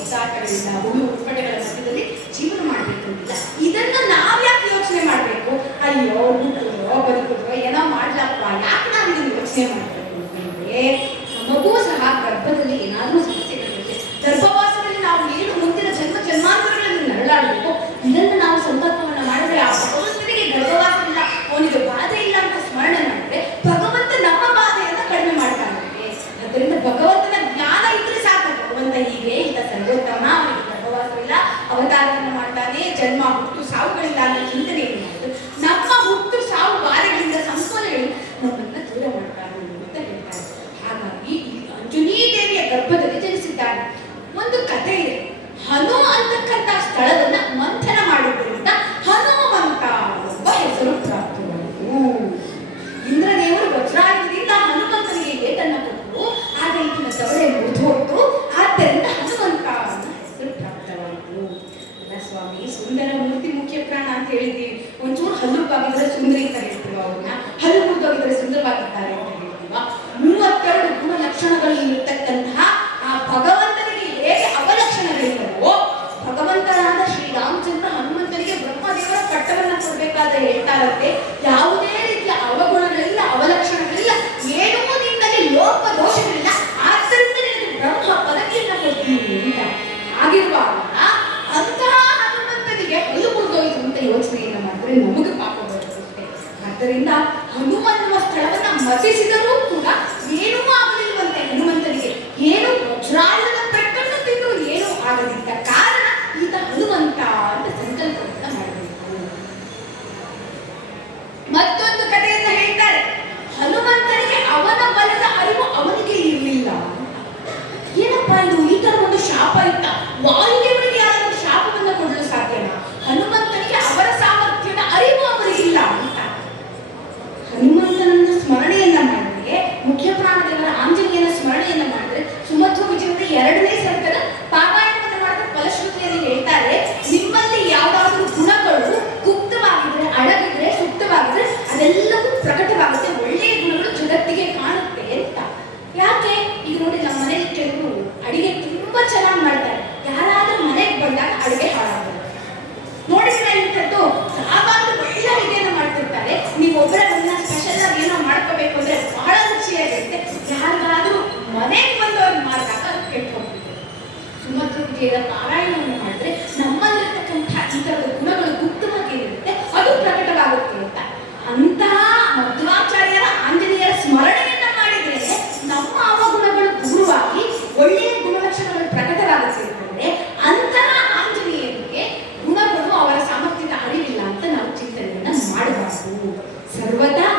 ಕಿತ್ತಾಟಗಳಿಲ್ಲ, ಹುಳು ಉಪ್ಪಟೆಗಳ ಮಧ್ಯದಲ್ಲಿ ಜೀವನ ಮಾಡ್ಬೇಕಂತಿಲ್ಲ. ಇದನ್ನ ನಾವ್ ಯಾಕೆ ಯೋಚನೆ ಮಾಡ್ಬೇಕು? ಅಯ್ಯೋ ಹುಟ್ಟುದ್ರೋ ಬದುಕುದ್ರೋ ಏನೋ ಮಾಡ್ಲಪ್ಪ, ಯಾಕೆ ನಾವ್ ಇದನ್ನ ಯೋಚನೆ ಮಾಡ್ಬೇಕು ಅಂತಂದ್ರೆ, ಮಗು ಸಹ ಗರ್ಭದಲ್ಲಿ ಏನಾದ್ರೂ ಸಮಸ್ಯೆಗಳಿರುತ್ತೆ. ಗರ್ಭವಾಸದಲ್ಲಿ ನಾವು ಏನು ಮುಂದಿನ ಜನ್ಮಾಂತರಗಳಲ್ಲಿ ನರಳಾಡಬೇಕು. ಇದನ್ನು ನಾವು ಸಂಕಲ್ಪವನ್ನ ಮಾಡಿದ್ರೆ ಆ ಭಗವಂತನಿಗೆ ಗರ್ಭವಾಸದಿಂದ ಅವನಿಗೆ ಬಾಧೆ ಇಲ್ಲ ಅಂತ ಸ್ಮರಣೆ ಮಾಡಿದ್ರೆ ಭಗವಂತ ನಮ್ಮ ಬಾಧೆಯನ್ನ ಕಡಿಮೆ ಮಾಡ್ತಾನೆ. ಅದರಿಂದ ಭಗವಂತನ ಜ್ಞಾನ ಇದ್ರೆ ಸಾಕು. ಭಗವಂತ ಹೀಗೆ ಈತ ಸರ್ವೋತ್ತಮ, ಅವನಿಗೆ ಗರ್ಭವಾಸವಿಲ್ಲ, ಅವತಾರವನ್ನು ಮಾಡ್ತಾನೆ, ಜನ್ಮ ಹುಟ್ಟು ಸಾವುಗಳಿಲ್ಲ ಅನ್ನೋ ಚಿಂತನೆ ಏನು ಮಾಡುದು. ನಮ್ಮ ಹುಟ್ಟು ಸಾವು ಬಾಧೆಗಳಿಂದ ಸಂಕೋಲೆಗಳಿಂದ ನಮ್ಮನ್ನ ದೂರ ಮಾಡ್ತಾನೆ ಅಂತ ಹೇಳ್ತಾರೆ. ಹಾಗಾಗಿ ಈ ಅಂಜನಿ ದೇವಿಯ ಗರ್ಭದಲ್ಲಿ ಜನಿಸಿದ್ದಾನೆ. ಒಂದು ಕಥೆ ಇದೆ. ಹನು ಅಂತಕ್ಕಂಥ ಸ್ಥಳವನ್ನ ಮಂಥನ ಮಾಡಿದ್ದರಿಂದ ಹನುಮಂತ ಎಂಬ ಹೆಸರು ಪ್ರಾಪ್ತವಾಯಿತು. ಇಂದ್ರದೇವರು ವಜ್ರಾಯುಧದಿಂದ ಹನುಮಂತನಿಗೆ ಏಟನ್ನ ಕೊಟ್ಟರು. ಆಗ ಈಗಿನ ದವಡೆ ಮುರಿದು ಹೋಯ್ತು. ಆದ್ದರಿಂದ ಹನುಮಂತ ಅನ್ನೋ ಹೆಸರು ಪ್ರಾಪ್ತವಾಯಿತು. ಅಲ್ಲ ಸ್ವಾಮಿ, ಸುಂದರ ಮೂರ್ತಿ ಮುಖ್ಯ ಪ್ರಾಣ ಅಂತ ಹೇಳಿದ್ದೀವಿ. ಒಂಚೂರು ಹಲ್ಲುವಾಗಿದ್ರೆ ಸುಂದರಿ ಅಂತ ಹೇಳ್ತೀವ, ಅವ್ರನ್ನ ಹಲ್ಲು ಮುರಿದೋಗಿದ್ರೆ ಸುಂದರವಾಗಿದ್ದಾರೆ ಅಂತ ಹೇಳ್ತೀವ. 32 ಗುಣ ಲಕ್ಷಣಗಳಿರ್ತಕ್ಕಂತಹ ಆ ಭಗವಂತನಿಗೆ ಹೇಗೆ ಅವಲಕ್ಷಣಗಳಿಲ್ಲವೋ, ಭಗವಂತನಾದ ಶ್ರೀರಾಮಚಂದ್ರ ಹನುಮಂತನಿಗೆ ಬ್ರಹ್ಮದೇವರ ಪಟ್ಟವನ್ನ ಕೊಡ್ಬೇಕಾದ ಹೇಳ್ತಾರಂತೆ. ಯಾವುದೇ ರೀತಿಯ ಅವಗುಣಗಳಿಲ್ಲ, ಅವಲಕ್ಷಣಗಳಿಲ್ಲ, ಏನೂ ನಿನ್ನಲ್ಲಿ ಲೋಪ ದೋಷಗಳಿಲ್ಲ, ಆದ್ದರಿಂದ ನಿನಗೆ ಬ್ರಹ್ಮ ಪದವಿಯನ್ನ ಕೊಡ್ತೀನಿ ಅಂತ. ಆಗಿರುವಾಗ ಅಂತಹ ಹನುಮಂತನಿಗೆ ಹಲ್ಲು ಮುರಿದೋಯ್ತು ಅಂತ ಯೋಚನೆಯನ್ನು ಮಾಡಿದ್ರೆ ನಮಗೆ ಪಾಪ ಬರುತ್ತೆ. ಆದ್ದರಿಂದ ಹನುಮನ್ನುವ ಸ್ಥಳವನ್ನ ಮತಿಸಿದರೂ ಕೂಡ ಏನೂ ಆಗಲಿಲ್ವಂತೆ ಹನುಮಂತನಿಗೆ. ಏನು ವಜ್ರಾಯುಧದ ಪೆಟ್ಟನ್ನು ತಿಂದು ಏನೂ ಆಗದಿದ್ದ ಕಾರಣ ಈತ ಹನುಮಂತ ಅಂತ ಸಂಕಲ್ಪವನ್ನ ಮಾಡಬೇಕು. ಮತ್ತೊಂದು ಕಥೆಯನ್ನ ಹೇಳ್ತಾರೆ. ಹನುಮಂತನಿಗೆ ಅವನ ಬಲದ ಅರಿವು ಅವನಿಗೆ ಇರಲಿಲ್ಲ. ಏನಪ್ಪಾ ಇದು, ಈ ತರ ಒಂದು ಶಾಪ ಇತ್ತ? ವಾಯುದೇವರಿಗೆ ಯಾರಾದ್ರೂ ಶಾಪವನ್ನ ಕೊಡಲು ಸಾಧ್ಯನಾ? ಹನುಮಂತನಿಗೆ ಅವರ ಸಾಮರ್ಥ್ಯದ ಅರಿವು ಅವರಿಗಿಲ್ಲ ಅಂತ. ಹನುಮಂತನನ್ನ ಸ್ಮರಣೆಯನ್ನ ಮಾಡಿದ್ರೆ, ಮುಖ್ಯ ಪ್ರಾಣದೇವರ ಆಂಜನೇಯನ ಸ್ಮರಣೆಯನ್ನ ಮಾಡಿದ್ರೆ, ಸುಮಧ್ವ ವಿಜಯದ 2ನೇ ಸರ್ಗದ ಪಾರಾಯಣವನ್ನ ಮಾಡಿದ ಫಲಶ್ರುತಿಯಲ್ಲಿ ಹೇಳ್ತಾರೆ, ನಿಮ್ಮಲ್ಲಿ ಯಾವ್ದಾದ್ರೂ ಗುಣಗಳು ಗುಪ್ತವಾಗಿದ್ರೆ, ಅಡಗಿದ್ರೆ, ಸುಪ್ತವಾಗಿದ್ರೆ ಅದೆಲ್ಲವೂ ಪ್ರಕಟವಾಗುತ್ತೆ, ಒಳ್ಳೆಯ ಗುಣಗಳು ಜಗತ್ತಿಗೆ ಕಾಣುತ್ತೆ ಅಂತ. ಯಾಕೆ? ಈಗ ನೋಡಿ, ನಮ್ಮ ಮನೇಲಿ ಕೆಲವರು ಅಡಿಗೆ ತುಂಬಾ ಚೆನ್ನಾಗಿ ಮಾಡ್ತಾರೆ. ಯಾರಾದ್ರೂ ಮನೆಗೆ ಬಂದಾಗ ಅಡಿಗೆ ಹಾಳಾಗುತ್ತೆ. ನೋಡಿದ್ರೆ ಇಂಥದ್ದು ಯಾವಾಗಲೂ ಒಳ್ಳೆ ಅಡಿಗೆಯನ್ನು ಮಾಡ್ತಿರ್ತಾರೆ. ನೀವು ಒಬ್ಬರ ಒಂದನ್ನ ಸ್ಪೆಷಲ್ ಆಗಿ ಏನೋ ಮಾಡ್ಕೋಬೇಕು ಅಂದ್ರೆ ಬಹಳ ರುಚಿಯಾಗಿರುತ್ತೆ. ಯಾರಿಗಾದ್ರೂ ಮನೆಗೆ ಬಂದವ್ರಿಗೆ ಮಾಡಿದಾಗ ಅದು ಕೆಟ್ಟು ಹೋಗ್ತಿದೆ. ಸುಮಧ್ವ ವಿಜಯದ ಪಾರಾಯಣವನ್ನು ಮಾಡಿದ್ರೆ ನಮ್ಮಲ್ಲಿರ್ತಕ್ಕಂಥ ಈ ತರದ ಗುಣಗಳು ಗುಪ್ತವಾಗಿ ಇರುತ್ತೆ, ಅದು ಪ್ರಕಟವಾಗುತ್ತೆ ಅಂತ. ಅಂತಹ ಮಧ್ವಾಚಾರ್ಯರ ಆಂಜನೇಯರ ಸ್ಮರಣೆಯನ್ನ ಮಾಡಿದ್ರೆ ನಮ್ಮ ಅವಗುಣಗಳು ದೂರವಾಗಿ ಒಳ್ಳೆಯ ಗುಣಲಕ್ಷಣಗಳು ಪ್ರಕಟವಾಗುತ್ತೆ ಅಂತಂದ್ರೆ, ಅಂತಹ ಆಂಜನೇಯರಿಗೆ ಗುಣಗಳು ಅವರ ಸಾಮರ್ಥ್ಯದ ಅರಿವಿಲ್ಲ ಅಂತ ನಾವು ಚಿಂತನೆಯನ್ನ ಮಾಡಬಾರದು. ಸರ್ವದಾ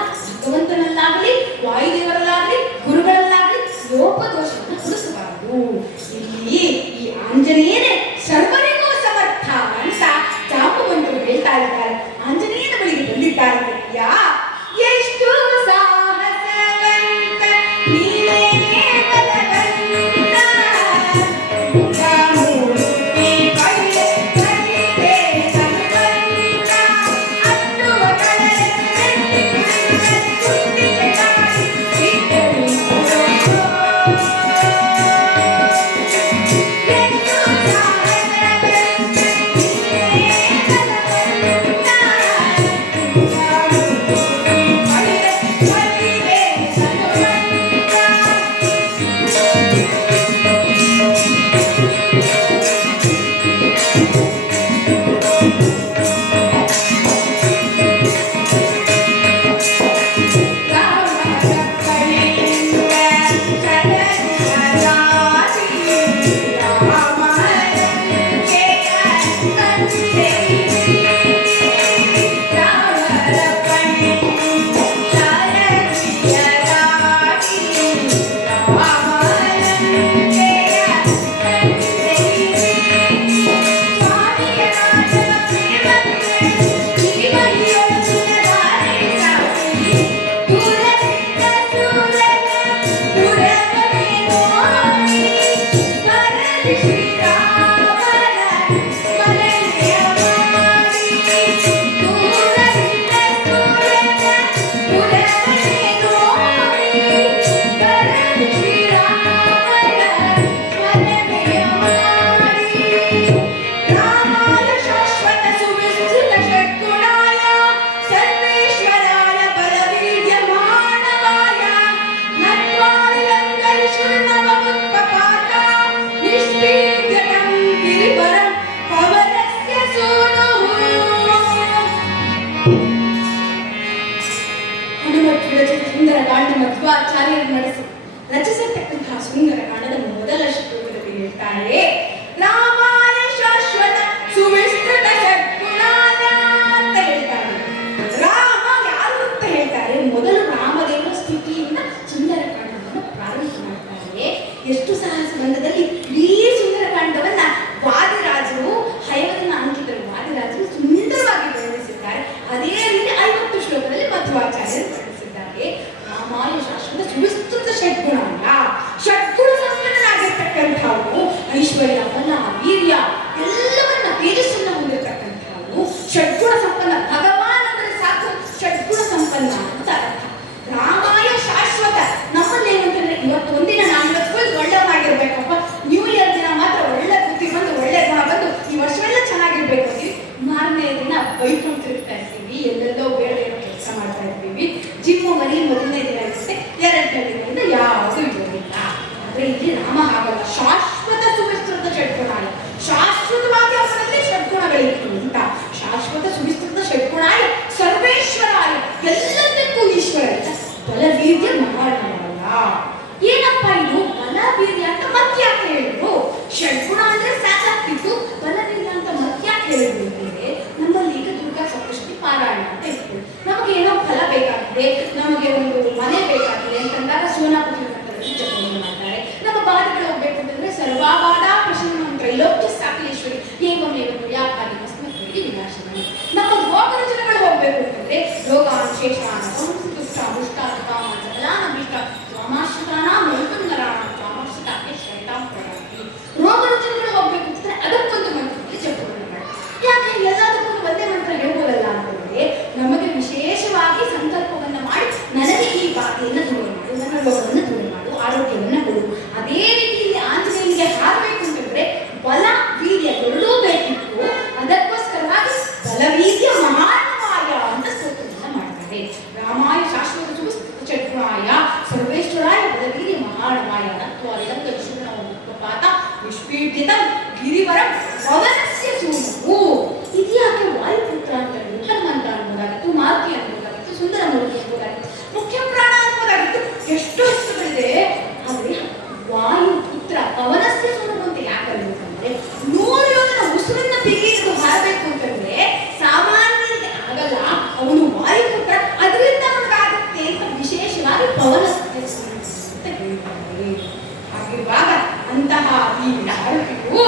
ಭಗವಂತನಲ್ಲಾಗಲಿ, ವಾಯುದೇವರಲ್ಲಾಗಲಿ, ಗುರುಗಳಲ್ಲಾಗಲಿ ಲೋಪದೋಷವನ್ನು ಹುಡುಕಬಾರದು. ಇಲ್ಲಿ ಈ ಆಂಜನೇಯನೇ ಸರ್ವರಿಗೂ ಸಮರ್ಥ ಅಂತ ಜಾಂಬವಂತರು ಹೇಳ್ತಾ ಇದ್ದಾರೆ. ಆಂಜನೇಯನ ಬಳಿಗೆ ಬಂದಿದ್ದಾರೆ. ಎಷ್ಟು ಸಾಹಸವಂತ ನೀನೇ ಬಲವಂತ, ಮೂರ್ತಿ ಕೈಲೆ ಕಲಿತೆ ಹನುಮಂತ, ಅನ್ನುವ ಕಲೆಯಲ್ಲಿ ಕುಂತಿ ಜಟಾಡಿ ಇದ್ದರು. ಹೇಳ್ತಾರೆ. ರಾಮಾಯ ಶಾಶ್ವತ ಸುವಿಸ್ತೃತ ಷಡ್ಗುಣಾಯ ಅಂತ ಹೇಳ್ತಾರೆ. ರಾಮ ಯಾರು ಅಂತ ಹೇಳ್ತಾರೆ. ಮೊದಲು ರಾಮದೇವರ ಸ್ತುತಿಯಿಂದ ಸುಂದರಕಾಂಡವನ್ನು ಪ್ರಾರಂಭ ಮಾಡ್ತಾರೆ. ಎಷ್ಟು ಸಾಹಸ ಬಂಧದಲ್ಲಿ ಈ ಸುಂದರಕಾಂಡವನ್ನ ವಾದಿರಾಜರು ಹಯವದನ್ನ ಅಂಕಿತರು ವಾದಿರಾಜರು ಸುಂದರವಾಗಿ ವರ್ಣಿಸಿದ್ದಾರೆ. ಅದೇ ರೀತಿ 50 ಶ್ಲೋಕದಲ್ಲಿ ಮಧ್ವಾಚಾರ್ಯರು ವರ್ಣಿಸಿದ್ದಾರೆ. ರಾಮಾಯ ಶಾಶ್ವತ ಸುವಿಸ್ತೃತ ಷಡ್ಗುಣಾಯ, ಷಡ್ಗುಣ ಸಂಪನ್ನನಾಗಿರ್ತಕ್ಕಂಥವು, ಐಶ್ವರ್ಯ, ಬಲ, ವೀರ್ಯ ಎಲ್ಲವನ್ನ ತೇಜಸ್ಸನ್ನ ಹೊಂದಿರತಕ್ಕಂಥವು, ಷಡ್ಗುಣ ಸಂಪನ್ನ. ಭಗವಾನ್ ಅಂದ್ರೆ ಸಾಕು ಷಡ್ಗುಣ ಸಂಪನ್ನ ಅಂತ ಅರ್ಥ. ರಾಮಾಯ ಶಾಶ್ವತ. ನಮ್ಮಲ್ಲಿ ಏನಂತಂದ್ರೆ ಇವತ್ತು ಒಂದಿನ ನಾನು ಇವತ್ತು ಫುಲ್ ಒಳ್ಳೆಯವನಾಗಿರ್ಬೇಕಪ್ಪ, ನ್ಯೂ ಇಯರ್ ದಿನ ಮಾತ್ರ ಒಳ್ಳೆ ಬುದ್ಧಿ ಬಂದು ಒಳ್ಳೆ ಗುಣ ಬಂದು ಈ ವರ್ಷವೆಲ್ಲ ಚೆನ್ನಾಗಿರ್ಬೇಕು ಅಂತೀವಿ. ಮಾರನೇ ದಿನ ಬೈಕೊಂಡು ತಿರುಗ್ತಾ ಇರ್ತೀವಿ, ಎಲ್ಲೆಲ್ಲೋ ಬೇಡ ಏನೋ ಕೆಲಸ ಮಾಡ್ತಾ ಇರ್ತೀವಿ. ಜಿಮ್ಮು ಮನೆ ಮೊದಲನೇ ದಿನ ಇರುತ್ತೆ, 2ನೇ ದಿನದಿಂದ ಯಾವುದು ಇರೋದಿಲ್ಲ. ಆದ್ರೆ ಇಲ್ಲಿ ರಾಮ ಹಾಗಲ್ಲ. ಶಾಶ್ವತ ಸುವಿಸ್ತೃತ ಷಡ್ಗುಣಾಯ, ಶಾಶ್ವತವಾಗಿ ಅವರಲ್ಲಿ ಷಡ್ಗುಣಗಳಿತ್ತು ಅಂತ. ಶಾಶ್ವತ ಸುವಿಸ್ತೃತ ಷಡ್ಗುಣಾಯ ಸರ್ವೇಶ್ವರಾಯ, ಎಲ್ಲದಕ್ಕೂ ಈಶ್ವರ. ಬಲವೀರ್ಯ ಮಹಾರಾಯ. ಏನಪ್ಪ ಇದು ಬಲವೀರ್ಯ ಅಂತ ಮತ್ಯಾಕೆ ಹೇಳಿದ್ರು? ಷಡ್ಗುಣ ಅಂದ್ರೆ ಸಾಕಾಗ್ತಿತ್ತು, ಬಲವೀರ್ಯ ಅಂತ ಮತ್ಯಾಕೆ ಹೇಳಿದ್ರು ಅಂದ್ರೆ, ನಮ್ಮಲ್ಲಿ ಈಗ ದುರ್ಗಾ ಸಪ್ತಶತಿ ಪಾರಾಯಣ ಅಂತ ಇತ್ತು. ನಮಗೆ ಏನೋ ಫಲ ಬೇಕಾಗಿದೆ, ನಮಗೆ ಒಂದು ಮನೆ ಬೇಕಾಗಿದೆ ಅಂತಂದಾಗ ಸೋನಾಪತಿ ಜಪವನ್ನು ಮಾಡ್ತಾರೆ. ನಮ್ಮ ಬಾಧೆಗಳು ಹೋಗ್ಬೇಕು ಅಂತಂದ್ರೆ ಸರ್ವಾಬಾಧ ಪ್ರಶಮನ ತ್ರೈಲೋಕ್ಯ ಸಾಕಲೇಶ್ವರಿ ಏವಮೇವ ಯಾಕಾದಿ ಮಸ್ಮತ್ವರಿಗೆ ವಿನಾಶನಂ. ನಮ್ಮ ರೋಗರುಜನಗಳು ಹೋಗ್ಬೇಕು ಅಂತಂದ್ರೆ ರೋಗಾನ್ ಶೇಷಾನ ಸಂಸ್ಕೃಷ್ಟ ಮುಷ್ಟಾನ ಕಾಮ ಜಲಾನಭಿಷ್ಟ ಸ್ವಾಮಾಶ್ರಿತಾನ ಮಲ್ಪನ್ನರಾಣ ಸ್ವಾಮಾಶ್ರಿತಾಕ್ಕೆ ಶೈತಾಂ ಪ್ರಯಾತಿ. ರೋಗರುಜನಗಳು ಹೋಗ್ಬೇಕು ಅಂತಂದ್ರೆ ಅದಕ್ಕೊಂದು ಮಂತ್ರದಲ್ಲಿ ಜಪವನ್ನು ಮಾಡಿ. ಯಾಕೆ ಎಲ್ಲದಕ್ಕೂ ಒಂದೇ ಮಂತ್ರ ಹೇಳ್ಬೋದಲ್ಲ ಅಂತಂದ್ರೆ, ನಮಗೆ ವಿಶೇಷವಾಗಿ ಸಂಕಲ್ಪವನ್ನ ಮಾಡಿ ನನಗೆ ಈ ಬಾಧೆಯನ್ನು ದೂರ ಮಾಡು, ನನ್ನ ರೋಗವನ್ನು ದೂರ ಮಾಡು, ಆರೋಗ್ಯವನ್ನ ಕೊಡು. ಅದೇ ರೀತಿ ಇಲ್ಲಿ ಆಂಜನೇಯನಿಗೆ ಹಾರಬೇಕು ಅಂತಂದ್ರೆ ಬಲ ವೀರ್ಯ ಎರಡೂ ಬೇಕಿತ್ತು. ಅದಕ್ಕೋಸ್ಕರವಾಗಿ ಬಲವೀರ್ಯ ಮಹಾನ್ವಾಯ ಅಂತ ಸ್ತೋತ್ರವನ್ನ ಮಾಡ್ತಾರೆ. ರಾಮಾಯ ಶಾಶ್ವತ ಸುವಿಸ್ತೃತ ಷಡ್ಗುಣಾಯ ಸರ್ವೇಶ್ವರಾಯ ಬಲವೀರ್ಯ ಮಹಾನ್ವಾಯ ನತ್ವಾರಿದಂ ದಕ್ಷಿಣೋಪಪಾತ ವಿಶ್ವೀಡಿತಂ ಗಿರಿವರಂ ಪವನಸ್ಯ ಸೂನುವು. ಇದ್ಯಾಕೆ ವಾಯುಪುತ್ರ ಅಂತ ಹೇಳಿದ್ರು? ಹನುಮಂತ ಅನ್ಬೋದಾಗಿತ್ತು, ಮಾರುತಿ ಅನ್ಬೋದಾಗಿತ್ತು, ಸುಂದರ ಮೂರ್ತಿ ಅನ್ಬೋದಾಗಿತ್ತು, ಮುಖ್ಯ ಪ್ರಾಣ ಅನ್ಬೋದಾಗಿತ್ತು, ಎಷ್ಟು ಹೆಸರುಗಳಿದೆ. ಆದ್ರೆ ವಾಯುಪುತ್ರ ಪವನಸ್ಯ ಸೂನುವು ಅಂತ ಯಾಕೆ ಅನ್ಬೇಕಂದ್ರೆ, 100 ಯೋಧನ ಉಸಿರನ್ನ ಬಿಗಿದು ಹಾರಬೇಕು ಅಂತಂದ್ರೆ ಸಾಮಾನ್ಯರಿಗೆ ಆಗಲ್ಲ. ಅವನು ವಾಯುಪುತ್ರ, ಅದರಿಂದ ಅವನಿಗಾಗುತ್ತೆ ಅಂತ ವಿಶೇಷವಾಗಿ ಪವನಸ್ಯ ಸೂನುವು ಅಂತ ಹೇಳ್ತಾರೆ. ಹಾಗಿರುವಾಗ ಅಂತಹ ಈ ಮಾರುತಿಯು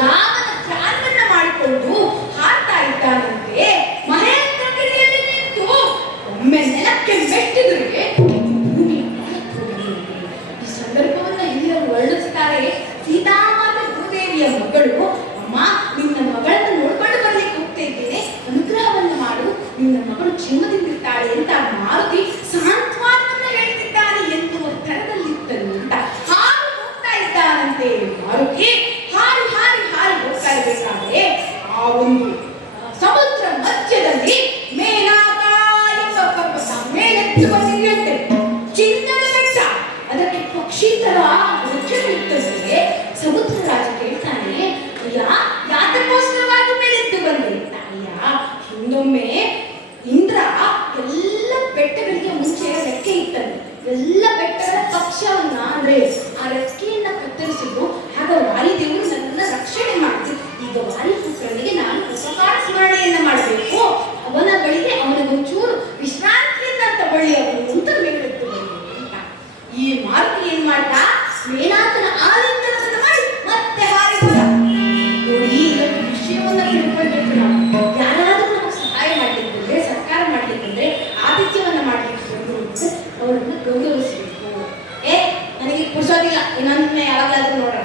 ರಾಮನ ಧ್ಯಾನವನ್ನ ಮಾಡಿಕೊಂಡು ಹಾಡ್ತಾ ಇದ್ದಾನಂತೆ. ಮಹೇಂದ್ರಗಿರಿಯಲ್ಲಿ ನಿಂತು ಒಮ್ಮೆ ನೆಲಕ್ಕೆ ಮೆಟ್ಟಿದ್ರೆ ಭೂಮಿ ಈ ಸಂದರ್ಭವನ್ನ ಹಿರಿಯರು ವರ್ಣಿಸ್ತಾರೆ. ಸೀತಾಮಾತೆ ಭೂದೇವಿಯ ಮಗಳು, ಅಮ್ಮ ನಿನ್ನ ಮಗಳನ್ನು ನೋಡ್ಕೊಂಡು ಬರ್ಲಿಕ್ಕೆ ಹೋಗ್ತಾ ಇದ್ದೇನೆ, ಅನುಗ್ರಹವನ್ನು ಮಾಡು, ನಿನ್ನ ಮಗಳು ಕ್ಷೇಮದಿಂದಿರ್ತಾಳೆ ಅಂತ ಮಾರುತಿ ಸಾಂತ್ವನವನ್ನ ಹೇಳ್ತಿದ್ದಾನೆ ಎನ್ನುವ ಥರದಲ್ಲಿತ್ತನು ಅಂತ ಹಾರು ಹೋಗ್ತಾ ಇದ್ದಾನಂತೆ. ಮಾರುತಿ ಹಾರಿ ಹಾರಿ ಹಾರಿ ಹೋಗ್ತಾ ಇರಬೇಕಾದ್ರೆ ಆ ಒಂದು ಸಮುದ್ರ ಮಧ್ಯದಲ್ಲಿ ಮೇನಾಕ ಎಂಬ ಪರ್ವತ ಮೇಲೆತ್ತು ಬಂದಿದೆಯಂತೆ. ಚಿನ್ನದ ಬೆಟ್ಟ, ಅದಕ್ಕೆ ಪಕ್ಷಿ ತರ ರೆಕ್ಕೆಗಳಿರ್ತದೆ. ಸಮುದ್ರ ರಾಜ ಕೇಳ್ತಾನೆ, ಅಯ್ಯ ಯಾತಕ್ಕೋಸ್ಕರವಾಗಿ ಮೇಲೆತ್ತು ಬಂದೆ? ಅಯ್ಯ ಹಿಂದೊಮ್ಮೆ ಇಂದ್ರ ಎಲ್ಲ ಬೆಟ್ಟಗಳಿಗೆ ಮುಂಚೆ ರೆಕ್ಕೆ ಇತ್ತಂತೆ. ಎಲ್ಲ ಬೆಟ್ಟಗಳ ಪಕ್ಷವನ್ನ ಅಂದ್ರೆ ಆ ರೆಕ್ಕೆಯನ್ನ ಕತ್ತರಿಸಿದ್ರು. ಆಗ ವಾಯುದೇವರು ನನ್ನನ್ನ ರಕ್ಷಣೆ ಮಾಡಿದ್ರು. ಈಗ ವಾಯುಪುತ್ರನಿಗೆ ನಾನು ಉಪಕಾರ ಸ್ಮರಣೆಯನ್ನ ಮಾಡಬೇಕು, ಅವನ ಬಳಿಗೆ ಅವನಿಗೊಂಚೂರು ವಿಶ್ರಾಂತಿಯನ್ನ ತಗೊಳ್ಳಿ ಅವನು ಅಂತ ಮೇಲೆತ್ತು ಅಂತ. ಈ ಮಾರುತಿ ಏನ್ ಮಾಡ್ದ, ಮೇನಾಥನ ಆಲಿಂಗನವನ್ನು ಮಾಡಿ ಮತ್ತೆ ಹಾರಿ ಹೋದ. ನೋಡಿ, ಇದೊಂದು ವಿಷಯವನ್ನ ತಿಳ್ಕೊಳ್ಬೇಕು ನಾವು. ಯಾರಾದ್ರೂ ನಮಗೆ ಸಹಾಯ ಮಾಡ್ಲಿಕ್ಕಂದ್ರೆ, ಸರ್ಕಾರ ಮಾಡ್ಲಿಕ್ಕಂದ್ರೆ, ಆತಿಥ್ಯವನ್ನ ಮಾಡ್ಲಿಕ್ಕೆ ಅವರನ್ನು ಗೌರವಿಸಬೇಕು. ನನಗೆ ಪುರ್ಸೋದಿಲ್ಲ ಇನ್ನೊಂದನ್ನೇ ಯಾವಾಗಲಾದ್ರೂ ನೋಡ್ರ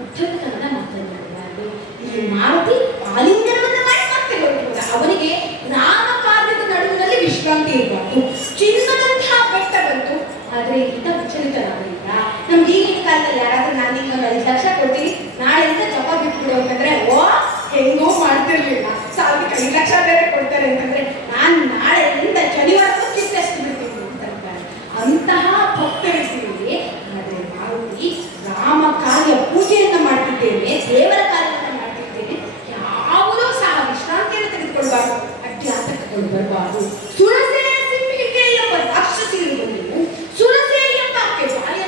ಉತ್ತಮತನ ಮಾತನಾಡಬಾರದು. ಇಲ್ಲಿ ಮಾರುತಿ ಆಲಿಂಗನವನ್ನ ಮಾಡಿ ಮತ್ತೆ ಹೊರಟುವುದ. ಅವನಿಗೆ ರಾಮ ಕಾರ್ಯದ ನಡುವಿನಲ್ಲಿ ವಿಶ್ರಾಂತಿ ಇರಬಾರ್ದು. ಚಿನ್ನದಂತಹ ಬೆಟ್ಟ ಬಂತು, ಆದ್ರೆ ಇಂಥ ವಿಚಲಿತರಾಗಲಿಲ್ಲ. ನಮ್ಗೆ ಈಗಿನ ಕಾಲದಲ್ಲಿ ಯಾರಾದ್ರೂ ನಾನು ಈಗ 5 ಲಕ್ಷ ಕೊಡ್ತೀನಿ, ನಾಳೆಯಿಂದ ಜಪ ಬಿಟ್ಬಿಡು ಅಂತಂದ್ರೆ ಓ ಹೆಂಗೋ ಮಾಡ್ತಿರ್ಲಿಲ್ಲ. 5 ಲಕ್ಷ ಬೇರೆ ಕೊಡ್ತಾರೆ ಅಂತಂದ್ರೆ ನಾನು ನಾಳೆಯಿಂದ ಶನಿವಾರಕ್ಕೂ ಕಿತ್ತೆಷ್ಟು ಬಿಡ್ತೀನಿ ಅಂತಾರೆ. ಅಂತಹ ಭಕ್ತರಿದ್ದೀವಿ. ಆದರೆ ಮಾರುತಿ ರಾಮ ಕಾರ್ಯ ಪೂಜೆಯನ್ನ ಮಾಡ್ತಿದ್ದೇನೆ, ದೇವರ ಕಾರ್ಯವನ್ನ ಮಾಡ್ತಿದ್ದೇನೆ, ಯಾವುದೂ ಸಹ ವಿಶ್ರಾಂತಿಯನ್ನು ತೆಗೆದುಕೊಳ್ಬಾರ್ದು, ಅಡ್ಡಿ ಆತಂಕಗಳು ಬರಬಾರ್ದು. ಸುರಸೆಯ ಸಿಂಹಿಕೆ ಎಂಬ ರಾಕ್ಷಸಿ ಇರುವುದು, ಸುರಸೆ ಎಂಬ ಆಕೆ ಬಾಯ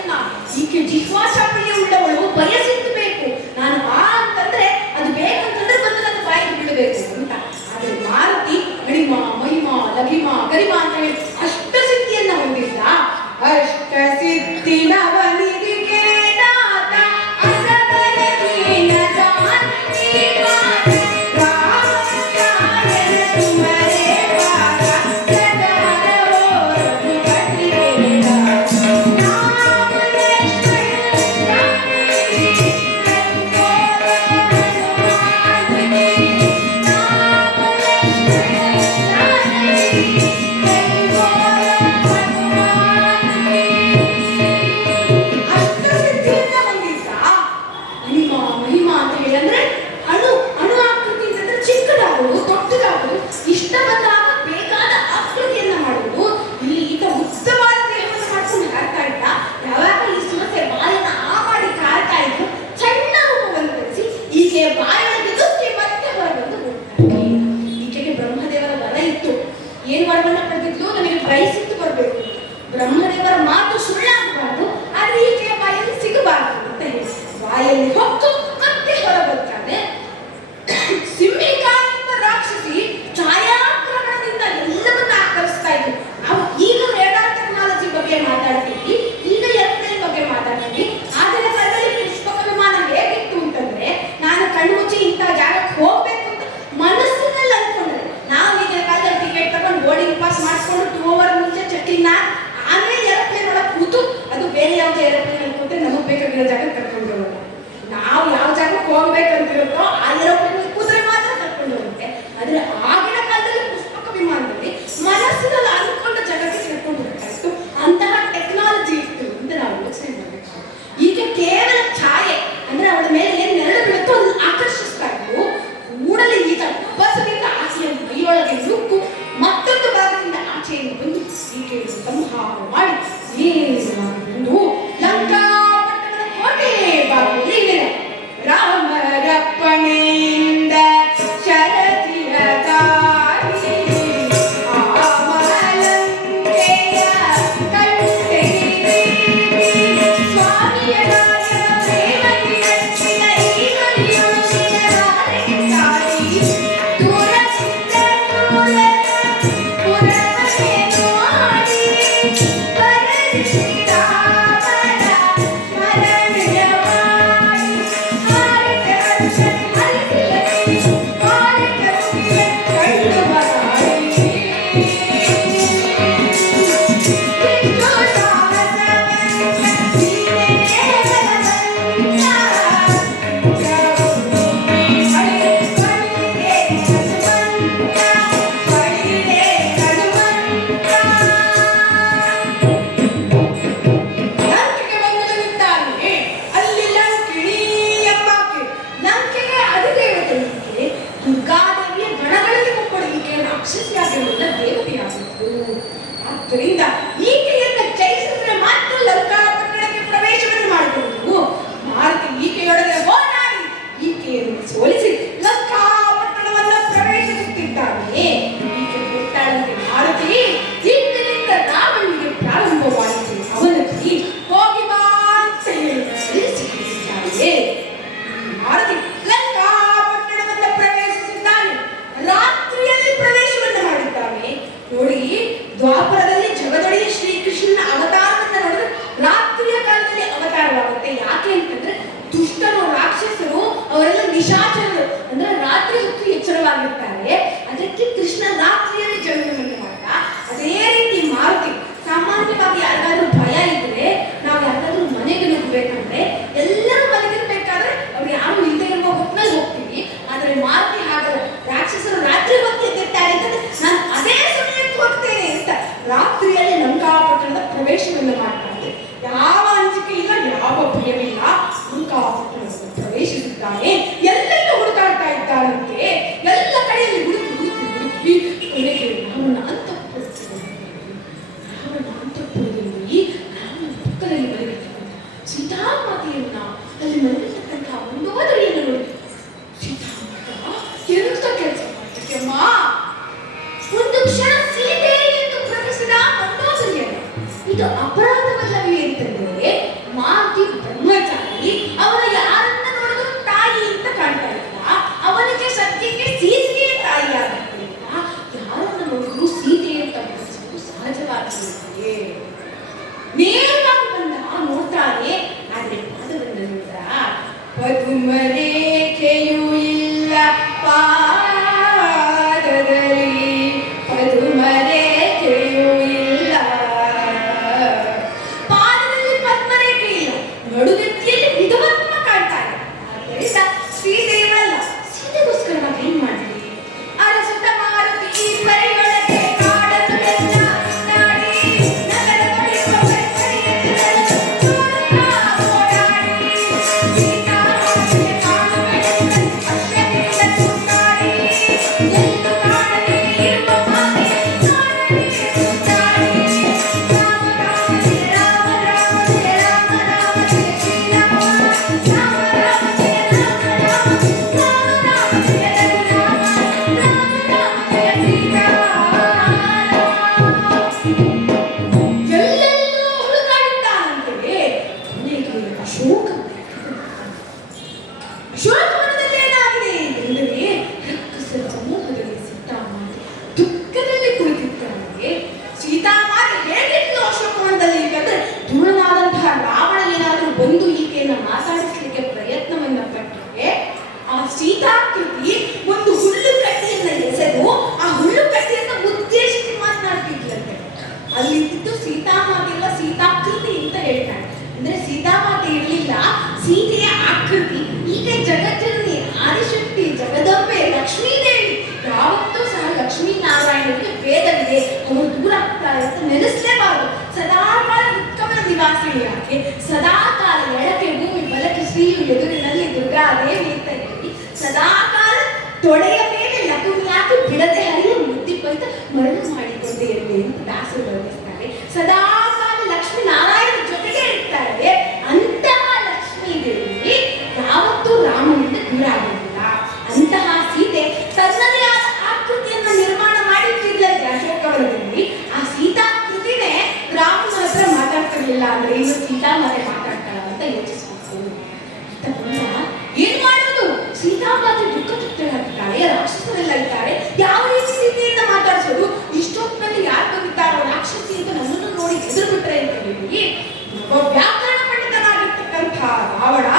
ಮಾಡಿ ನೇರವಾಗಿ ಲಂಕಾಪಟ್ಟಣದ ಕೋಟೆ ಬಾಗಿಲಲ್ಲಿ ಇಳಿದ. ರಾಮರಪ್ಪಣೆಯಿಂದ ಶರತಿಯ ದಾರಿ ಆ ಮಹಲಂಕೆಯ ಕಟ್ಟೆಗೆ ಸ್ವಾಮಿಯ ಪ್ರೇಮಕ್ಕೆ ಕಟ್ಟಿದ ಈ ಮನೆಯೊಳಗಿನ ದಾರಿ ದೂರದಿಂದ ದೂರದ ಪುರವನೆ ನೋಡಿ ಬರಲಿ ರಾಮನ ಸ್ಮರಣೆಯ ಮಾಡಿ ಹಾರಿದ ಹರಿಸಿಲಕ್ಕಿ ಹಾರಿದ ಮುಗಿಲೆ ಕಂಡು ಬರಾಡಿ ಬಿಟ್ಟು ಸಾಹಸವನ್ನ ಸೀತೆ ಬಲವಂತ ಬಳಿಗೆ ಹನುಮಂತ ಬಳಿಗೆ ಹನುಮಂತ ಲಂಕೆಗೆ ಬಂದು ನಿಂತಾನೆ. ಅಲ್ಲಿ ಲಂಕಿಣಿ ಎಂಬಾಕೆ ಲಂಕೆಗೆ ಅಧಿದೇವತೆಯಾಗಿ ದುರ್ಗಾದೇವಿಯ ಗಣಗಳಲ್ಲಿ ಒಬ್ಬಳಿಗೆ ರಾಕ್ಷಸಿಯಾಗಿರುವ ದೇವತೆಯಾಗಿತ್ತು. ಆದ್ದರಿಂದ ಈಕೆಯನ್ನು ಜಯಿಸಿದ್ರೆ ಮಾತ್ರ ಲಂಕಾಪಟ್ಟಣಕ್ಕೆ ಪ್ರವೇಶವನ್ನು ಮಾಡಿಕೊಂಡು ಮಾರುತಿ ಈಕೆಯೊಡನೆ ಹೋರಾಡಿ ಈಕೆಯನ್ನು ಸೋಲಿಸಿ ಲಂಕಾಪಟ್ಟಣವನ್ನು ಪ್ರವೇಶಿಸುತ್ತಿದ್ದಾನೆ. ಈಕೆ ಬಿಟ್ಟಾಳಂತೆ ಮಾರುತಿ ಇಂದಿನಿಂದ ರಾವಣನಿಗೆ ಪ್ರಾರಂಭವಾಯಿತು. ಅವನಿಗೆ ಹೋಗಿ ಬಾ ಅಂತ ಹೇಳಿ ಕಳಿಸಿಕೊಟ್ಟಿದ್ದಾನೆ. ಮಾರುತಿ ಲಂಕಾಪಟ್ಟಣವನ್ನು ಪ್ರವೇಶಿಸಿದ್ದಾನೆ. ರಾತ್ರಿಯಲ್ಲಿ ಪ್ರವೇಶವನ್ನು ಮಾಡಿದ್ದಾನೆ. ನೋಡಿ, ದ್ವಾಪರದಲ್ಲಿ ಜಗದೊಡೆಯ ಶ್ರೀಕೃಷ್ಣನ ಅವತಾರವನ್ನು ನೋಡಿದ್ರೆ ರಾತ್ರಿಯ ಕಾಲದಲ್ಲಿ ಅವತಾರವಾಗುತ್ತೆ. ಯಾಕೆ ಅಂತಂದ್ರೆ ದುಷ್ಟರು ರಾಕ್ಷಸರು ಅವರೆಲ್ಲ ನಿಶಾಚರರು, ಅಂದ್ರೆ ರಾತ್ರಿ ಹೊತ್ತು ಎಚ್ಚರವಾಗಿರ್ತಾರೆ. ಅದಕ್ಕೆ ಕೃಷ್ಣ ರಾತ್ರಿಯಲ್ಲಿ ಜನ್ಮವನ್ನು ಮಾಡ್ದ. ಅದೇ ರೀತಿ ಮಾರುತಿ ಸಾಮಾನ್ಯವಾಗಿ ಯಾರಿಗಾದ್ರೂ ಭಯ ಇದ್ರೆ, ನಾವು ಯಾರಿಗಾದ್ರೂ ಮನೆಗೆ ನುಗ್ಗಬೇಕಂದ್ರೆ ಎಲ್ಲರೂ ಮಲಗಿರ್ಬೇಕಾದ್ರೆ ಅವ್ರು ಯಾರು ಇಲ್ಲದೆ ಇರುವ ಹೊತ್ತಿನಲ್ಲಿ ಹೋಗ್ತೀವಿ. ಆದ್ರೆ ಮಾರುತಿ ಹಾಗಲ್ಲ, ರಾಕ್ಷಸರು ರಾತ್ರಿ ಹೊತ್ತು ಎದ್ದಿರ್ತಾರೆ ಅಂತಂದ್ರೆ ನಾನು ಅದೇ ಸಮಯಕ್ಕೆ ಹೋಗ್ತೇನೆ ಅಂತ ರಾತ್ರಿಯಲ್ಲಿ ಲಂಕಾಪಟ್ಟಣದ ಪ್ರವೇಶವನ್ನು ಮಾಡ್ತಾರೆ. ಯಾವ ಅಂಜಿಕೆ ಇಲ್ಲ, ಯಾವ ಭಯವಿಲ್ಲ. ಲಂಕಾಪಟ್ಟಣವನ್ನು ಪ್ರವೇಶಿಸಿದ್ದಾನೆ. ಎಲ್ಲೆಲ್ಲ ಹುಡುಕಾಡ್ತಾ ಇದ್ದಾನಂತೆ. ಎಲ್ಲ ಕಡೆಯಲ್ಲಿ ಹುಡುಕಿ ಹುಡುಕಿ ಹುಡುಕಿ ಕೊನೆಗೆ ರಾಮನ ಅಂತಃಪುರದಲ್ಲಿ ರಾಮನ ಪಕ್ಕದಲ್ಲಿ ಮಲಗಿದ್ದಾನೆ. ಸೀತಾಮಾತೆಯನ್ನ ಅಲ್ಲಿ ಮಲಗಿರ್ತಕ್ಕಂತಹ ಮಂಡೋದರಿಯನ್ನು ನೋಡಿ, ಸೀತಾಮಾತ ಎಂತ ಕೆಲಸ ಮಾಡ್ತಕ್ಕಮ್ಮ, ಒಂದು ಕ್ಷಣ ಸೀತೆ ಎಂದು ಭ್ರಮಿಸಿದ ಮಂಡೋದರಿಯನ್ನ. ಇದು ಅಪರಾಧವಲ್ಲವೇ ಅಂತಂದ್ರೆ ಮಾತಿ ಬ್ರಹ್ಮಚಾರಿ, ಅವನ ಯಾರನ್ನ ನೋಡಿದ್ರು ತಾಯಿ ಅಂತ ಕಾಣ್ತಾ ಇಲ್ಲ. ಅವನಿಗೆ ಸದ್ಯಕ್ಕೆ ಸೀತೆಯೇ ತಾಯಿಯಾಗಿದ್ದರಿಂದ ಯಾರನ್ನ ನೋಡಿದ್ರು ಸೀತೆ ಅಂತ ಭಾವಿಸುವುದು ಸಹಜವಾಗಿರುತ್ತದೆ. ನೇರವಾಗಿ ಬಂದ ನೋಡ್ತಾನೆ. ಆದ್ರೆ ಪಾದವನ್ನು ನೋಡ್ದ, ಪದುಮರೇಖೆಯೂ ಇಲ್ಲ ಪಾದದಲ್ಲಿ, ಪದುಮರೇಖೆಯೂ ಇಲ್ಲ ಪಾದದಲ್ಲಿ, ಪದ್ಮರೇಖೆ ಇಲ್ಲ, ನಡುಗತ್ತಿಯಲ್ಲಿ ವಿಧವತ್ವ ಕಾಣ್ತಾ ಇದೆ. ಆದ್ದರಿಂದ ಸೀತೆ ಇವಳಲ್ಲ. ಸೀತೆಗೋಸ್ಕರವಾಗಿ ಏನ್ ಮಾಡ್ಲಿ? ಅರಸುತ್ತ ಮಾರುತಿ ಈ ಪರಿಯೊಳಗೆ ಕಾಡಲು ಎಲ್ಲ ನಾಡಿ ನಗರ ಬಳಿಕ ಬೆತ್ತರಿಯೆಲ್ಲರೂ ನೋಡುತ್ತಾ ಓಡಾಡಿ ಸೀತಾಮಾತೆಗೆ ಕಾಣುವೆನೆಂದು ಅಶ್ವದಿಂದ ಸುತ್ತಾಡಿ ಎಲ್ಲೂ ಕಾಣದೆ ಇರುವ ಮಾತೆ ಕಾಣದೆ ಸುತ್ತಾಡಿ ರಾಮ ರಾಮ ಜಯ ರಾಮ ರಾಮ ಜಯ ರಾಮ ರಾಮ ಜಯ ಶ್ರೀರಾಮ ರಾಮ ರಾಮ ಜಯ ರಾಮ ರಾಮ ರಾಮ ರಾಮ ಜಯ ರಘುರಾಮ ರಾಮ ರಾಮ ಜಯ ಶ್ರೀರಾಮ. ಎಲ್ಲೆಲ್ಲೂ ಹುಡುಕಾಡುತ್ತಾನಂತೆ. ಕೊನೆಗೆ ಅಶೋಕವನದಲ್ಲಿ ಏನಾಗಿದೆ ಎಂದರೆ ರಕ್ಕಸರ ಸಮೂಹದಲ್ಲಿ ಸೀತಾಮಾತೆ ದುಃಖದಲ್ಲಿ ಕುಳಿತಿದ್ದಾಳೆ. ಸೀತಾಮಾತೆ ಹೇಗಿತ್ತು ಅಶೋಕವನದಲ್ಲಿ ಅಂತಂದ್ರೆ, ಧೂಳನಾದಂತಹ ರಾವಣ ಏನಾದರೂ ಬಂದು ಈಕೆಯನ್ನು ಮಾತಾಡಿಸ್ಲಿಕ್ಕೆ ಪ್ರಯತ್ನವನ್ನ ಪಟ್ಟರೆ ಆ ಸೀತಾಕೃತಿ ಒಂದು ಹುಲ್ಲು ಕಡ್ಡಿಯನ್ನ ಎಸೆದು ಆ ಹುಲ್ಲು ಕಡ್ಡಿಯನ್ನ ಉದ್ದೇಶಿಸಿ ಮಾತನಾಡ್ತಿದ್ಲಂತೆ. ಅಲ್ಲಿದ್ದು ಸೀತಾಮಾತೆ ಎಲ್ಲ ಸೀತಾಕೃತಿ ಅಂತ ಹೇಳ್ತಾಳೆ. ಅಂದ್ರೆ ಸೀತಾಮಾತೆ ಇರಲಿಲ್ಲ, ಸೀತೆಯ ಆಕೃತಿ. ಈಗ ಜಗಜ್ಜನನಿ ಆದಿಶಕ್ತಿ ಜಗದಂಬೆ ಲಕ್ಷ್ಮೀದೇವಿ. ಯಾವತ್ತೂ ಸಹ ಲಕ್ಷ್ಮೀನಾರಾಯಣರಿಗೆ ಭೇದವಿದೆ, ಅವರು ದೂರ ಆಗ್ತಾರೆ ಅಂತ ನೆನೆಸಲೇಬಾರದು. ಸದಾಕಾಲ ಉತ್ಕಮನ ನಿವಾಸಿಯಾಗಿ ಸದಾಕಾಲ ಎಡಕ್ಕೆ ಭೂಮಿ ಬಲಕ್ಕೆ ಶ್ರೀಯು ಎದುರಿನಲ್ಲಿ ದುರ್ಗಾದೇವಿ ಅಂತ ಹೇಳಿ ಸದಾಕಾಲ ತೊಡೆಯ ಮೇಲೆ ಲಘುವಿಯಾಗಿ ಬಿಡದೆ ಹರಿಯ ಮುದ್ದಿಪ್ಪಂತ ಮರಣ ಮಾಡಿಕೊಂಡೇ ಇರಲಿ ಅಂತ ದಾಸರು ವರ್ಣಿಸ್ತಾರೆ. ಸದಾಕಾಲ ರಾವಣ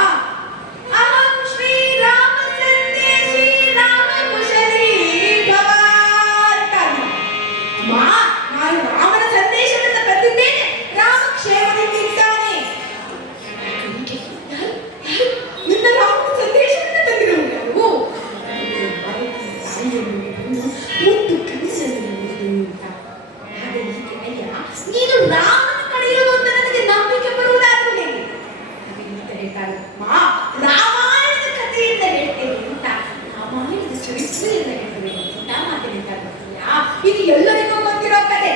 ಅಹಂ ಶ್ರೀರಾಮ ಸಂದೇಶಿ ರಾಮ ಕುಶಲೀ ಭವ ಅಂತ ಮಾ, ನಾನು ರಾಮನ ಸಂದೇಶವನ್ನು ಬಂದಿದ್ದೇನೆ, ರಾಮ ಕ್ಷೇಮದಿಂದಿದ್ದಾನೆ. ನಿನ್ನ ರಾಮನ ಸಂದೇಶವನ್ನು ತಂದಿರುವುದು ಯಾರು? ನೀನು ರಾಮನ ಕಡೆ ಇರುವಂತ ನನಗೆ ನಂಬಿಕೆ ಬರುವುದಾದ್ರೂ ಹೇಗೆ? ಹೇಳ್ತಾರೆ ಮಾ, ರಾಮಾಯಣದ ಕಥೆಯಿಂದ ಹೇಳ್ತೇನೆ ಅಂತ, ರಾಮಾಯಣದ ಚರಿತ್ರೆಯಿಂದ ಹೇಳ್ತೇನೆ ಅಂತ ಮಾತಾಡ್ತಾರೆ. ಇದು ಎಲ್ಲರಿಗೂ ಗೊತ್ತಿರೋ ಕಥೆ.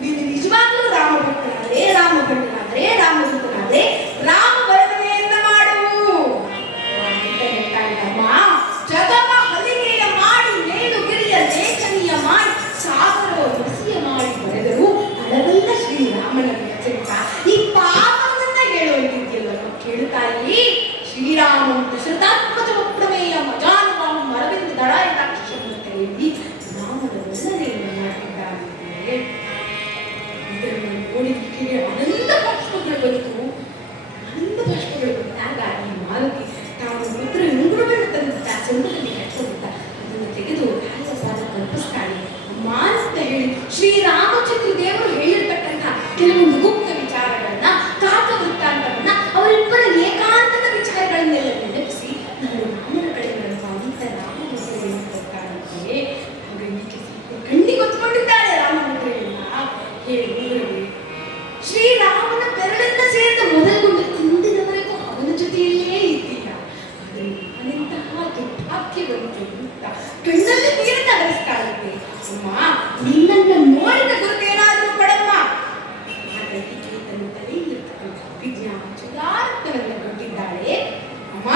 ನೀನು ನಿಜವಾಗ್ಲೂ ರಾಮ ಭಕ್ತನಾದ್ರೆ, ರಾಮ ಭಕ್ತನಾದ್ರೆ, ರಾಮದೂತನಾದ್ರೆ ರಾಮ ಬರವಣೆಯನ್ನ ಮಾಡು ಅಂತ ಹೇಳ್ತಾಳಮ್ಮ. ಜಗವ ಹಲಿಗೆಯ ಮಾಡಿ, ನೇಣುಗಿರಿಯ ಲೇಖನಿಯ ಮಾಡಿ, ಸಾಗರ ರಸಿಯ ಮಾಡಿ ಬರೆದರು ಹಲವೆಲ್ಲ ಶ್ರೀರಾಮನ ಚರಿತ. ಈ ಪಾಪವನ್ನ ಹೇಳುವಂತಿದ್ಯಲ್ಲ ಕೇಳುತ್ತಾಯಿ. ಶ್ರೀರಾಮಂ ದಶರಥಾತ್ಮಜ ಪ್ರಮೇಯ ಮಜಾನುಭಾವಂ ಅರವಿಂದ ದಳಾಯಿತಾಕ್ಷರನ್ನು ಕೈಯಲ್ಲಿ ರಾಮನ ವರ್ಣನೆಯನ್ನು ಮಾಡಿದ್ದಾರೆ. ಇದನ್ನು ನೋಡಿದ್ದಕ್ಕೆ ಆನಂದ ಬಾಷ್ಪಗಳು ಬಂತು. ಆನಂದ ಬಾಷ್ಪಗಳು ಬಂದಾಗ ಈ ಮಾರುತಿ ತಾನು ಪುತ್ರ ಉಂಗುರವನ್ನು ತಂದಿದ್ದ, ಚಂದ್ರನಲ್ಲಿ ಕಟ್ಟಿಕೊಂಡಿದ್ದ, ಅದನ್ನು ತೆಗೆದು ತಾಯಿಯ ಪಾದ ಕಲ್ಪಿಸ್ತಾಳೆ. ಅಮ್ಮ ಅಂತ ಹೇಳಿ ಶ್ರೀರಾಮಚಂದ್ರ ದೇವರು ಹೇಳಿರ್ತಕ್ಕಂಥ ಕೆಲವೊಂದು ಗುಪ್ತ ವಿಚಾರಗಳನ್ನ, ಕಾಕ ವೃತ್ತಾಂತವನ್ನ, ಅವರಿಬ್ಬರ ಏಕಾಂತದ ವಿಚಾರಗಳನ್ನೆಲ್ಲ ನೆನಪಿಸಿ ನಾನು ರಾಮನ ಕಡೆ ನನ್ನ ಅಂತ ರಾಮಮಂದಿರವನ್ನು ಬರ್ತಾಳಂತೆ. ಕಣ್ಣಿಗೆ ಹೊತ್ಕೊಂಡಿದ್ದಾಳೆ ರಾಮಮಂದಿರವನ್ನ. ಹೇಳಿ ಶ್ರೀರಾಮನ ಬೆರಳನ್ನ ಸೇರಿದ ಮೊದಲುಗೊಂಡು ಇಂದಿನವರೆಗೂ ಅವನ ಜೊತೆಯಲ್ಲೇ ಇದ್ದೀಯ. ಆದರೆ ನಾನೆಂತಹ ದುರ್ಭಾಗ್ಯವಂತೆ ಅಂತ ಕಣ್ಣಲ್ಲಿ ನೀರನ್ನ ಹರಿಸ್ತಾಳಂತೆ. ಅಮ್ಮ, ನಿನ್ನನ್ನು ನೋಡಿದ ಗುರುತೇನಾದರೂ ಕೊಡಮ್ಮ. ಹಾಗಾಗಿ ತನ್ನ ತಲೆಯಲ್ಲಿರ್ತಕ್ಕಂಥ ವಿಜ್ಞಾನ ಸುಧಾರತ್ವವನ್ನು ಕೊಟ್ಟಿದ್ದಾಳೆ. ಅಮ್ಮ,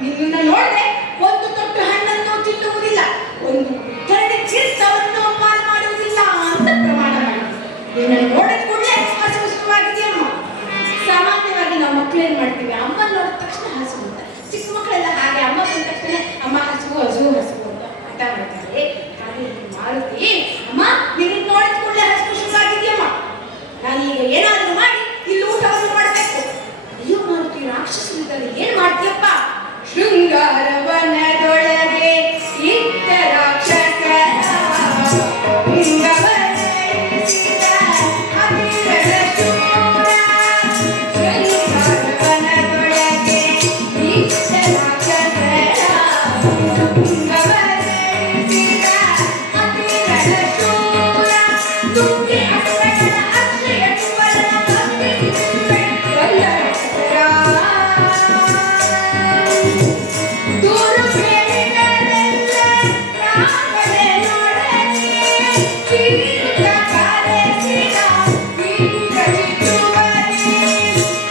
ನಿನ್ನನ್ನು ನೋಡಿದ್ರೆ ಒಂದು ತೊಟ್ಟು ಹಣ್ಣನ್ನು ತಿನ್ನುವುದಿಲ್ಲ, ಒಂದು ಕರಡಿ ತೀರ್ಥವನ್ನು ಪಾನ ಮಾಡುವುದಿಲ್ಲ ಅಂತ ಪ್ರಮಾಣ ಮಾಡಿ. ನಿನ್ನನ್ನು ನೋಡಿದ ಕೂಡಲೇ ಹಸುವಾಗಿದೆಯಮ್ಮ. ಸಾಮಾನ್ಯವಾಗಿ ನಾವು ಮಕ್ಕಳು ಏನ್ ಮಾಡ್ತೀವಿ, ಅಮ್ಮ ನೋಡಿದ ತಕ್ಷಣ ಹಸು ಅಂತ. ಚಿಕ್ಕ ಮಕ್ಕಳೆಲ್ಲ ಹಾಗೆ ಅಮ್ಮ ಬಂದ ತಕ್ಷಣ ಅಮ್ಮ ಹಸುವು ಹಸು ಹಸು ಅಂತ ಹಠ ಮಾಡ್ತಾರೆ. ಹಾಗೆ ಮಾರುತಿ, ಅಮ್ಮ ನಿನ್ನ ನೋಡಿದ ಕೂಡಲೇ ಹಸು ಶುರುವಾಗಿದೆಯಮ್ಮ, ನಾನೀಗ ಏನಾದರೂ ಮಾಡಿ ಇಲ್ಲಿ ಊಟವನ್ನು ಮಾಡಬೇಕು. ಅಯ್ಯೋ ಮಾರುತಿ, ರಾಕ್ಷಸರಿದ್ದಾರೆ, ಏನ್ ಮಾಡ್ತೀಯಪ್ಪ? ಶೃಂಗಾರವನದೊಳಗೆ ಇದ್ದ ರಾಕ್ಷಸರ ಶೃಂಗವನರಿಸಿದ ಅತಿರಥ ಶೂರ. ಶೃಂಗಾರವನದೊಳಗೆ ಇದ್ದ ರಾಕ್ಷಸರ ಶೃಂಗವನರಿಸಿದ ಅತಿರಥ ಶೂರ. ತುಕ್ಕಿ ಅಕ್ಷಗಳ ಅಕ್ಷಯ ಸುವರ್ಣ ಕಂಬಿಸಿರುವೆ ಎಲ್ಲರ ದೂರು ಬೇಡಿದರೆಲ್ಲ ರಾಮನೇ ನೋಡಲಿ. ಕಿರೀಟ ಕಾಲಿಸಿದ ಇಂದ್ರಜಿತುವಲಿ.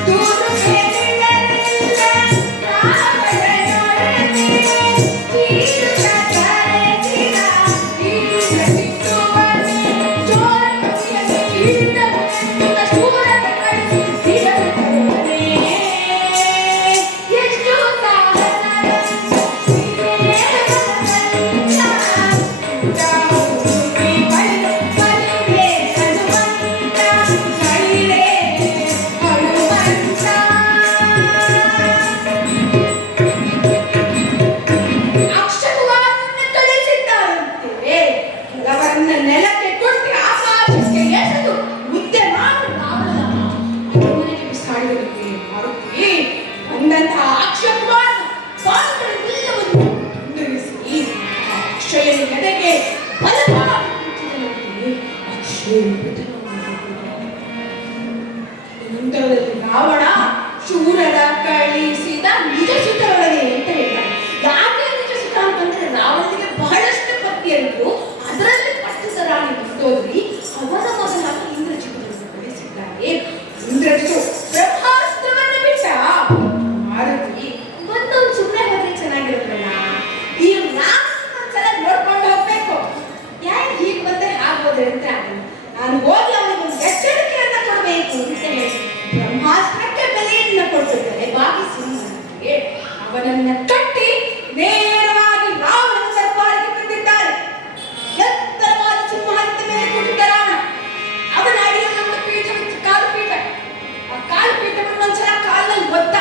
ದೂರು ಬೇಡಿದರೆಲ್ಲ ರಾಮನೇ ನೋಡಲಿ. ಕಿರೀಟ ಕಾಲಿಸಿದ ಇಂದ್ರಜಿತುವಲಿ. ಜೋರ ಕವಿಯಲ್ಲಿ ಹಿಡಿದವನೆಂದ ಶೂರನ ಕಳಿಸಿ ಹಿಡದವನೇ. ಎಷ್ಟು ಅಕ್ಷರವಾದವನ್ನು ಕಳಿಸಿದ್ದಾರಂತೆ. ಕೆಲವರನ್ನ ನೆಲಕ್ಕೆ ಕೊಟ್ಟು ಆಕಾಶಕ್ಕೆ ಎಸೆದು ಮುದ್ದೆ ಮಾಡಿ ಮನೆಗೆ ಬಿಸಾಡಿದಂತೆ. ಮಾರುತಿ ಬಂದಂತಹ ಅಕ್ಷರವಾದ ಪಾದಗಳೆಲ್ಲವನ್ನು ತುಂಡರಿಸಿ ಅಕ್ಷಯನ ಎದೆಗೆ ಬಲವಾಗಿ ಕುಂಚಿದಂತೆ ಅಕ್ಷಯ ನಂತರದಲ್ಲಿ ರಾವಣ ಶೂರರ ಕಳಿಸಿದ ನಿಜ ಸುತರೊಳಗೆ ಅಂತ ಹೇಳ್ತಾರೆ. ಯಾಕೆ ನಿಜ ಸುತ ಅಂತಂದ್ರೆ ರಾವಣನಿಗೆ ಬಹಳಷ್ಟು ಪತ್ನಿಯರಿದ್ದು ಅದರಲ್ಲಿ ಪಟ್ಟದ ರಾಣಿ ಮಂದೋದರಿ ಅವನ ಮಗನಾಗಿ ಇಂದ್ರಜಿತನನ್ನು ಕಳಿಸಿದ್ದಾರೆ. ಇಂದ್ರಜಿತು ಬ್ರಹ್ಮಾಸ್ತ್ರವನ್ನು ಬಿಟ್ಟ. ಮಾರುತಿ ಬಂದವನು ಸುಮ್ಮನೆ ಹೋದ್ರೆ ಚೆನ್ನಾಗಿರುತ್ತಲ್ಲ, ಈ ನಾನು ಒಂದ್ಸಲ ನೋಡ್ಕೊಂಡು ಹೋಗ್ಬೇಕು. ಯಾಕೆ ಹೀಗೆ ಬಂದ್ರೆ ಆಗ್ಬೋದ್ರೆ ಅಂತ ನಾನು ಹೋಗಿ ಅವನಿಗೆ ಒಂದು ಎಚ್ಚರಿಕೆಯನ್ನ ಕೊಡಬೇಕು ಅಂತ ಹೇಳಿ ಬ್ರಹ್ಮಾಸ್ತ್ರಕ್ಕೆ ಬೆಲೆಯನ್ನು ಕೊಟ್ಟಿದ್ದಾರೆ. ಭಾಗಿಸಿ ಅವನನ್ನ ಕಟ್ಟಿ ನೇರವಾಗಿ ರಾವಣನ ದರ್ಬಾರಿಗೆ ತಂದಿದ್ದಾರೆ. ಎತ್ತರವಾದ ಸಿಂಹಾಸನದ ಮೇಲೆ ಕೂತಿದ್ದ ರಾವಣ. ಅವನ ಅಡಿಯಲ್ಲಿ ಒಂದು ಪೀಠವಿತ್ತು, ಕಾಲು ಪೀಠ. ಆ ಕಾಲು ಪೀಠವನ್ನು ಒಂದ್ಸಲ ಕಾಲಲ್ಲಿ ಒತ್ತ.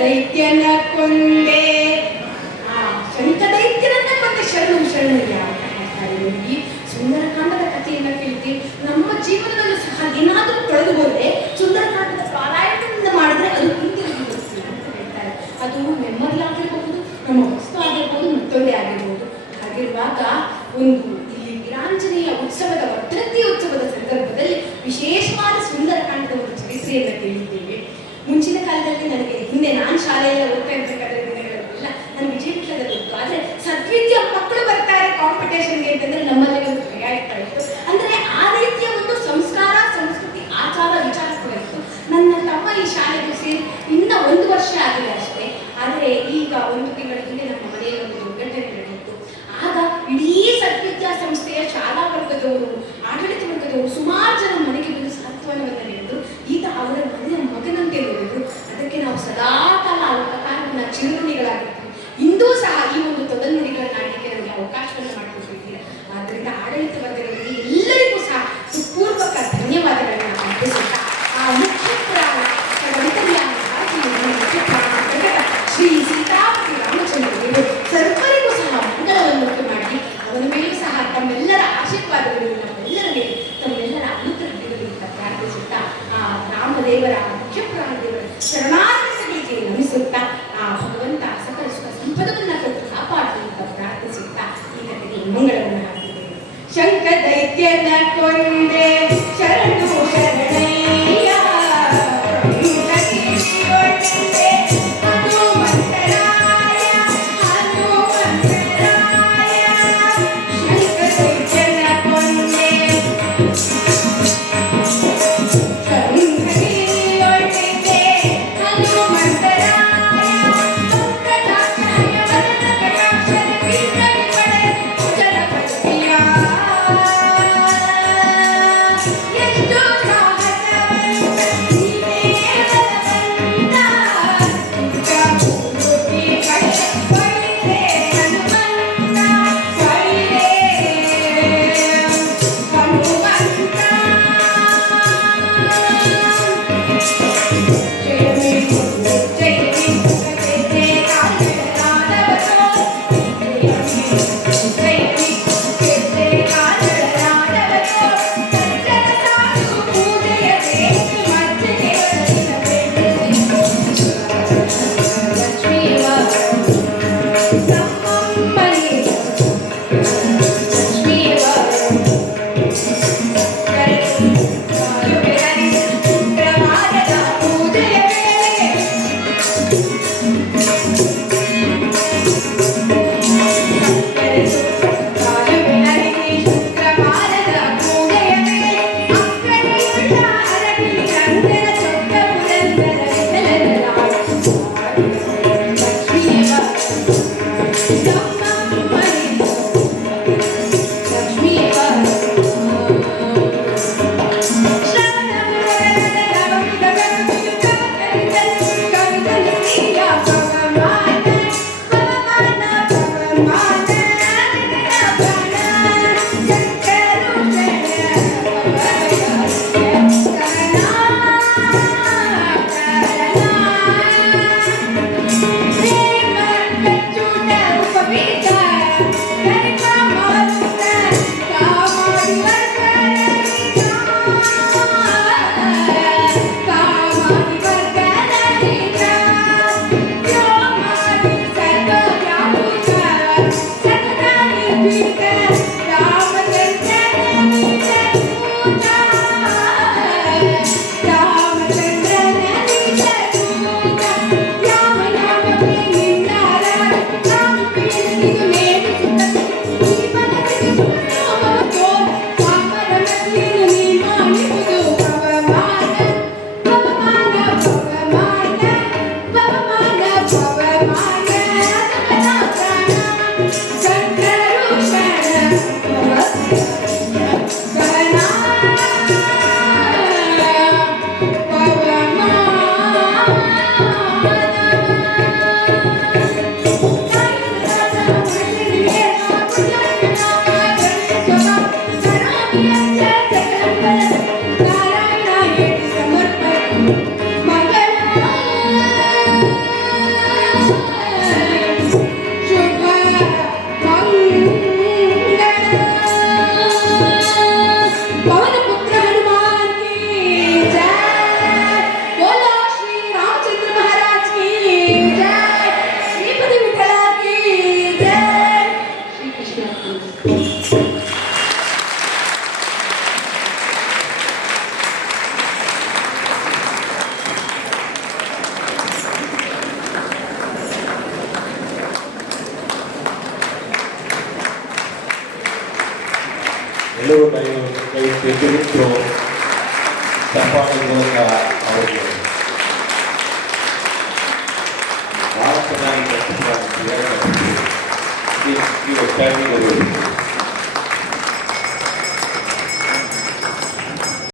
ದೈತ್ಯನ ಕೊಂದೆ. ಶಂಖದೈತ್ಯನನ್ನ ಕೊಂದೆ ಶರಣಯ್ಯ ಅಂತ ಹೇಳ್ತಾರೆ. ಈ ಸುಂದರಕಾಂಡದ ಕಥೆಯನ್ನ ಕೇಳ್ತೀವಿ. ನಮ್ಮ ಜೀವನದಲ್ಲೂ ಸಹ ಏನಾದರೂ ಕಳೆದು ಹೋದ್ರೆ ಸುಂದರಕಾಂಡದ ಪಾರಾಯಣದಿಂದ ಮಾಡಿದ್ರೆ ಅದು ಹಿಂದಿರುಗಿ ಅಂತ ಹೇಳ್ತಾರೆ. ಅದು ನೆಮ್ಮದಿ ಆಗಿರಬಹುದು, ನಮ್ಮ ವಸ್ತು ಆಗಿರ್ಬೋದು, ಮತ್ತೊಂದೇ ಆಗಿರ್ಬೋದು. ಹಾಗಿರುವಾಗ ಒಂದು ಇಲ್ಲಿ ವೀರಾಂಜನೇಯ ಉತ್ಸವದ ವರ್ಧಂತಿ ಉತ್ಸವದ ಸಂದರ್ಭದಲ್ಲಿ ವಿಶೇಷವಾದ ಸುಂದರಕಾಂಡದ ಒಂದು ಚರಿತ್ರೆಯನ್ನು ಕೇಳಿದ್ದೇವೆ. ಮುಂಚಿನ ಕಾಲದಲ್ಲಿ ನನಗೆ ಹಿಂದೆ ನಾನು ಶಾಲೆಯಲ್ಲಿ ಓದ್ತಾ ಇರ್ಬೇಕಾದ್ರೆ ದಿನಗಳಲ್ಲೆಲ್ಲ ನಾನು ವಿಜಯಪುರದಲ್ಲಿ ಇತ್ತು. ಆದ್ರೆ ಸದ್ವಿದ್ಯಾ ಮಕ್ಕಳು ಬರ್ತಾರೆ ಕಾಂಪಿಟೇಷನ್ಗೆ ಅಂತಂದ್ರೆ ನಮ್ಮಲ್ಲಿ ಒಂದು ಭಯ ಇರ್ತಾ ಇತ್ತು. ಅಂದ್ರೆ ಆ ರೀತಿಯ ಒಂದು ಸಂಸ್ಕಾರ, ಸಂಸ್ಕೃತಿ, ಆಚಾರ, ವಿಚಾರ ಕೂಡ ಇತ್ತು. ನನ್ನ ತಮ್ಮ ಈ ಶಾಲೆಗೆ ಸೇರಿ ಇನ್ನ 1 ವರ್ಷ ಆಗಿದೆ ಅಷ್ಟೇ. ಆದ್ರೆ ಈಗ 1 ತಿಂಗಳ ಹಿಂದೆ ನಮ್ಮ ಮನೆಯಲ್ಲಿ ಒಂದು ದುರ್ಘಟನೆ ನಡೆಯಿತು. ಆಗ ಇಡೀ ಸದ್ವಿದ್ಯಾ ಸಂಸ್ಥೆಯ ಶಾಲಾ ವರ್ಗದವರು, ಆಡಳಿತ ವರ್ಗದವರು ಸುಮಾರು ಜನ ಮನೆಗೆ ಬಂದು ಸಾಂತ್ವನವನ್ನು ನೀಡಿದ್ರು. ಈತ ಅವರ ಮನೆಯ ಮಗನಂತೆ ನೋಡಿದ್ರು. ಅದಕ್ಕೆ ನಾವು ಸದಾ ಕಾಲ ಅವರ ಕಾಲವನ್ನು ಚಿರುಣಿಗಳಾಗಿರ್ತೀವಿ. ಇಂದೂ ಸಹ ಈ ಒಂದು ತೊದಲ್ನುಡಿಗಳನ್ನ ಆಡಲಿಕ್ಕೆ ನಮಗೆ ಅವಕಾಶವನ್ನು ಮಾಡಿಕೊಟ್ಟಿದ್ದೀರಾ. ಆದ್ದರಿಂದ ಆಡಳಿತ ವರ್ಗದವರಿಗೆ ಎಲ್ಲರಿಗೂ ಸಹ ಪೂರ್ವಕ ಧನ್ಯವಾದಗಳನ್ನು ಅರ್ಪಿಸುತ್ತಾ ಆ ಮುಖ್ಯ ಪುರಾಣ ಶ್ರೀ ಸೀತಾಪತಿ ರಾಮಚಂದ್ರ ದೇವರು ಸರ್ವರಿಗೂ ಸಹ ಮಂಗಳವನ್ನು ಮಾಡಿ ಅವನ ಮೇಲೂ ಸಹ ತಮ್ಮೆಲ್ಲರ ಆಶೀರ್ವಾದಗಳು ನಮ್ಮೆಲ್ಲರ ಮೇಲೆ ತಮ್ಮೆಲ್ಲರ ಅನುಗ್ರಹ ಇರಲಿ ಅಂತ ಪ್ರಾರ್ಥಿಸುತ್ತಾ ಆ ರಾಮದೇವರ ಮುಖ್ಯ ಪ್ರಾಣದೇವರ ಶರಣಾರ್ಥಗಳಿಗೆ ನಮಿಸುತ್ತಾ ಆ ಭಗವಂತ ಸಕಲ ಸುಖ ಸಂಪದವನ್ನ ಕೊಟ್ಟು ಕಾಪಾಡಲಿ ಅಂತ ಪ್ರಾರ್ಥಿಸುತ್ತಾ ಈ ಕಥೆಗೆ ಮಂಗಳವನ್ನು ಹಾಕಿದ್ದೇವೆ. ಶಂಕ ದೈತ್ಯನ ಕೊಂದೆ ಶರಣು ಶರಣಯ್ಯ ಎಲ್ಲರೂ ಕೈ ತೆಗೆದಿಟ್ಟು ಸಂಪಾದನೆ ಮೂಲಕ ಅವರಿಗೆ ಭಾಳ ಚೆನ್ನಾಗಿ ಕೆಲಸ ಮಾಡಿದ್ದೀವಿ.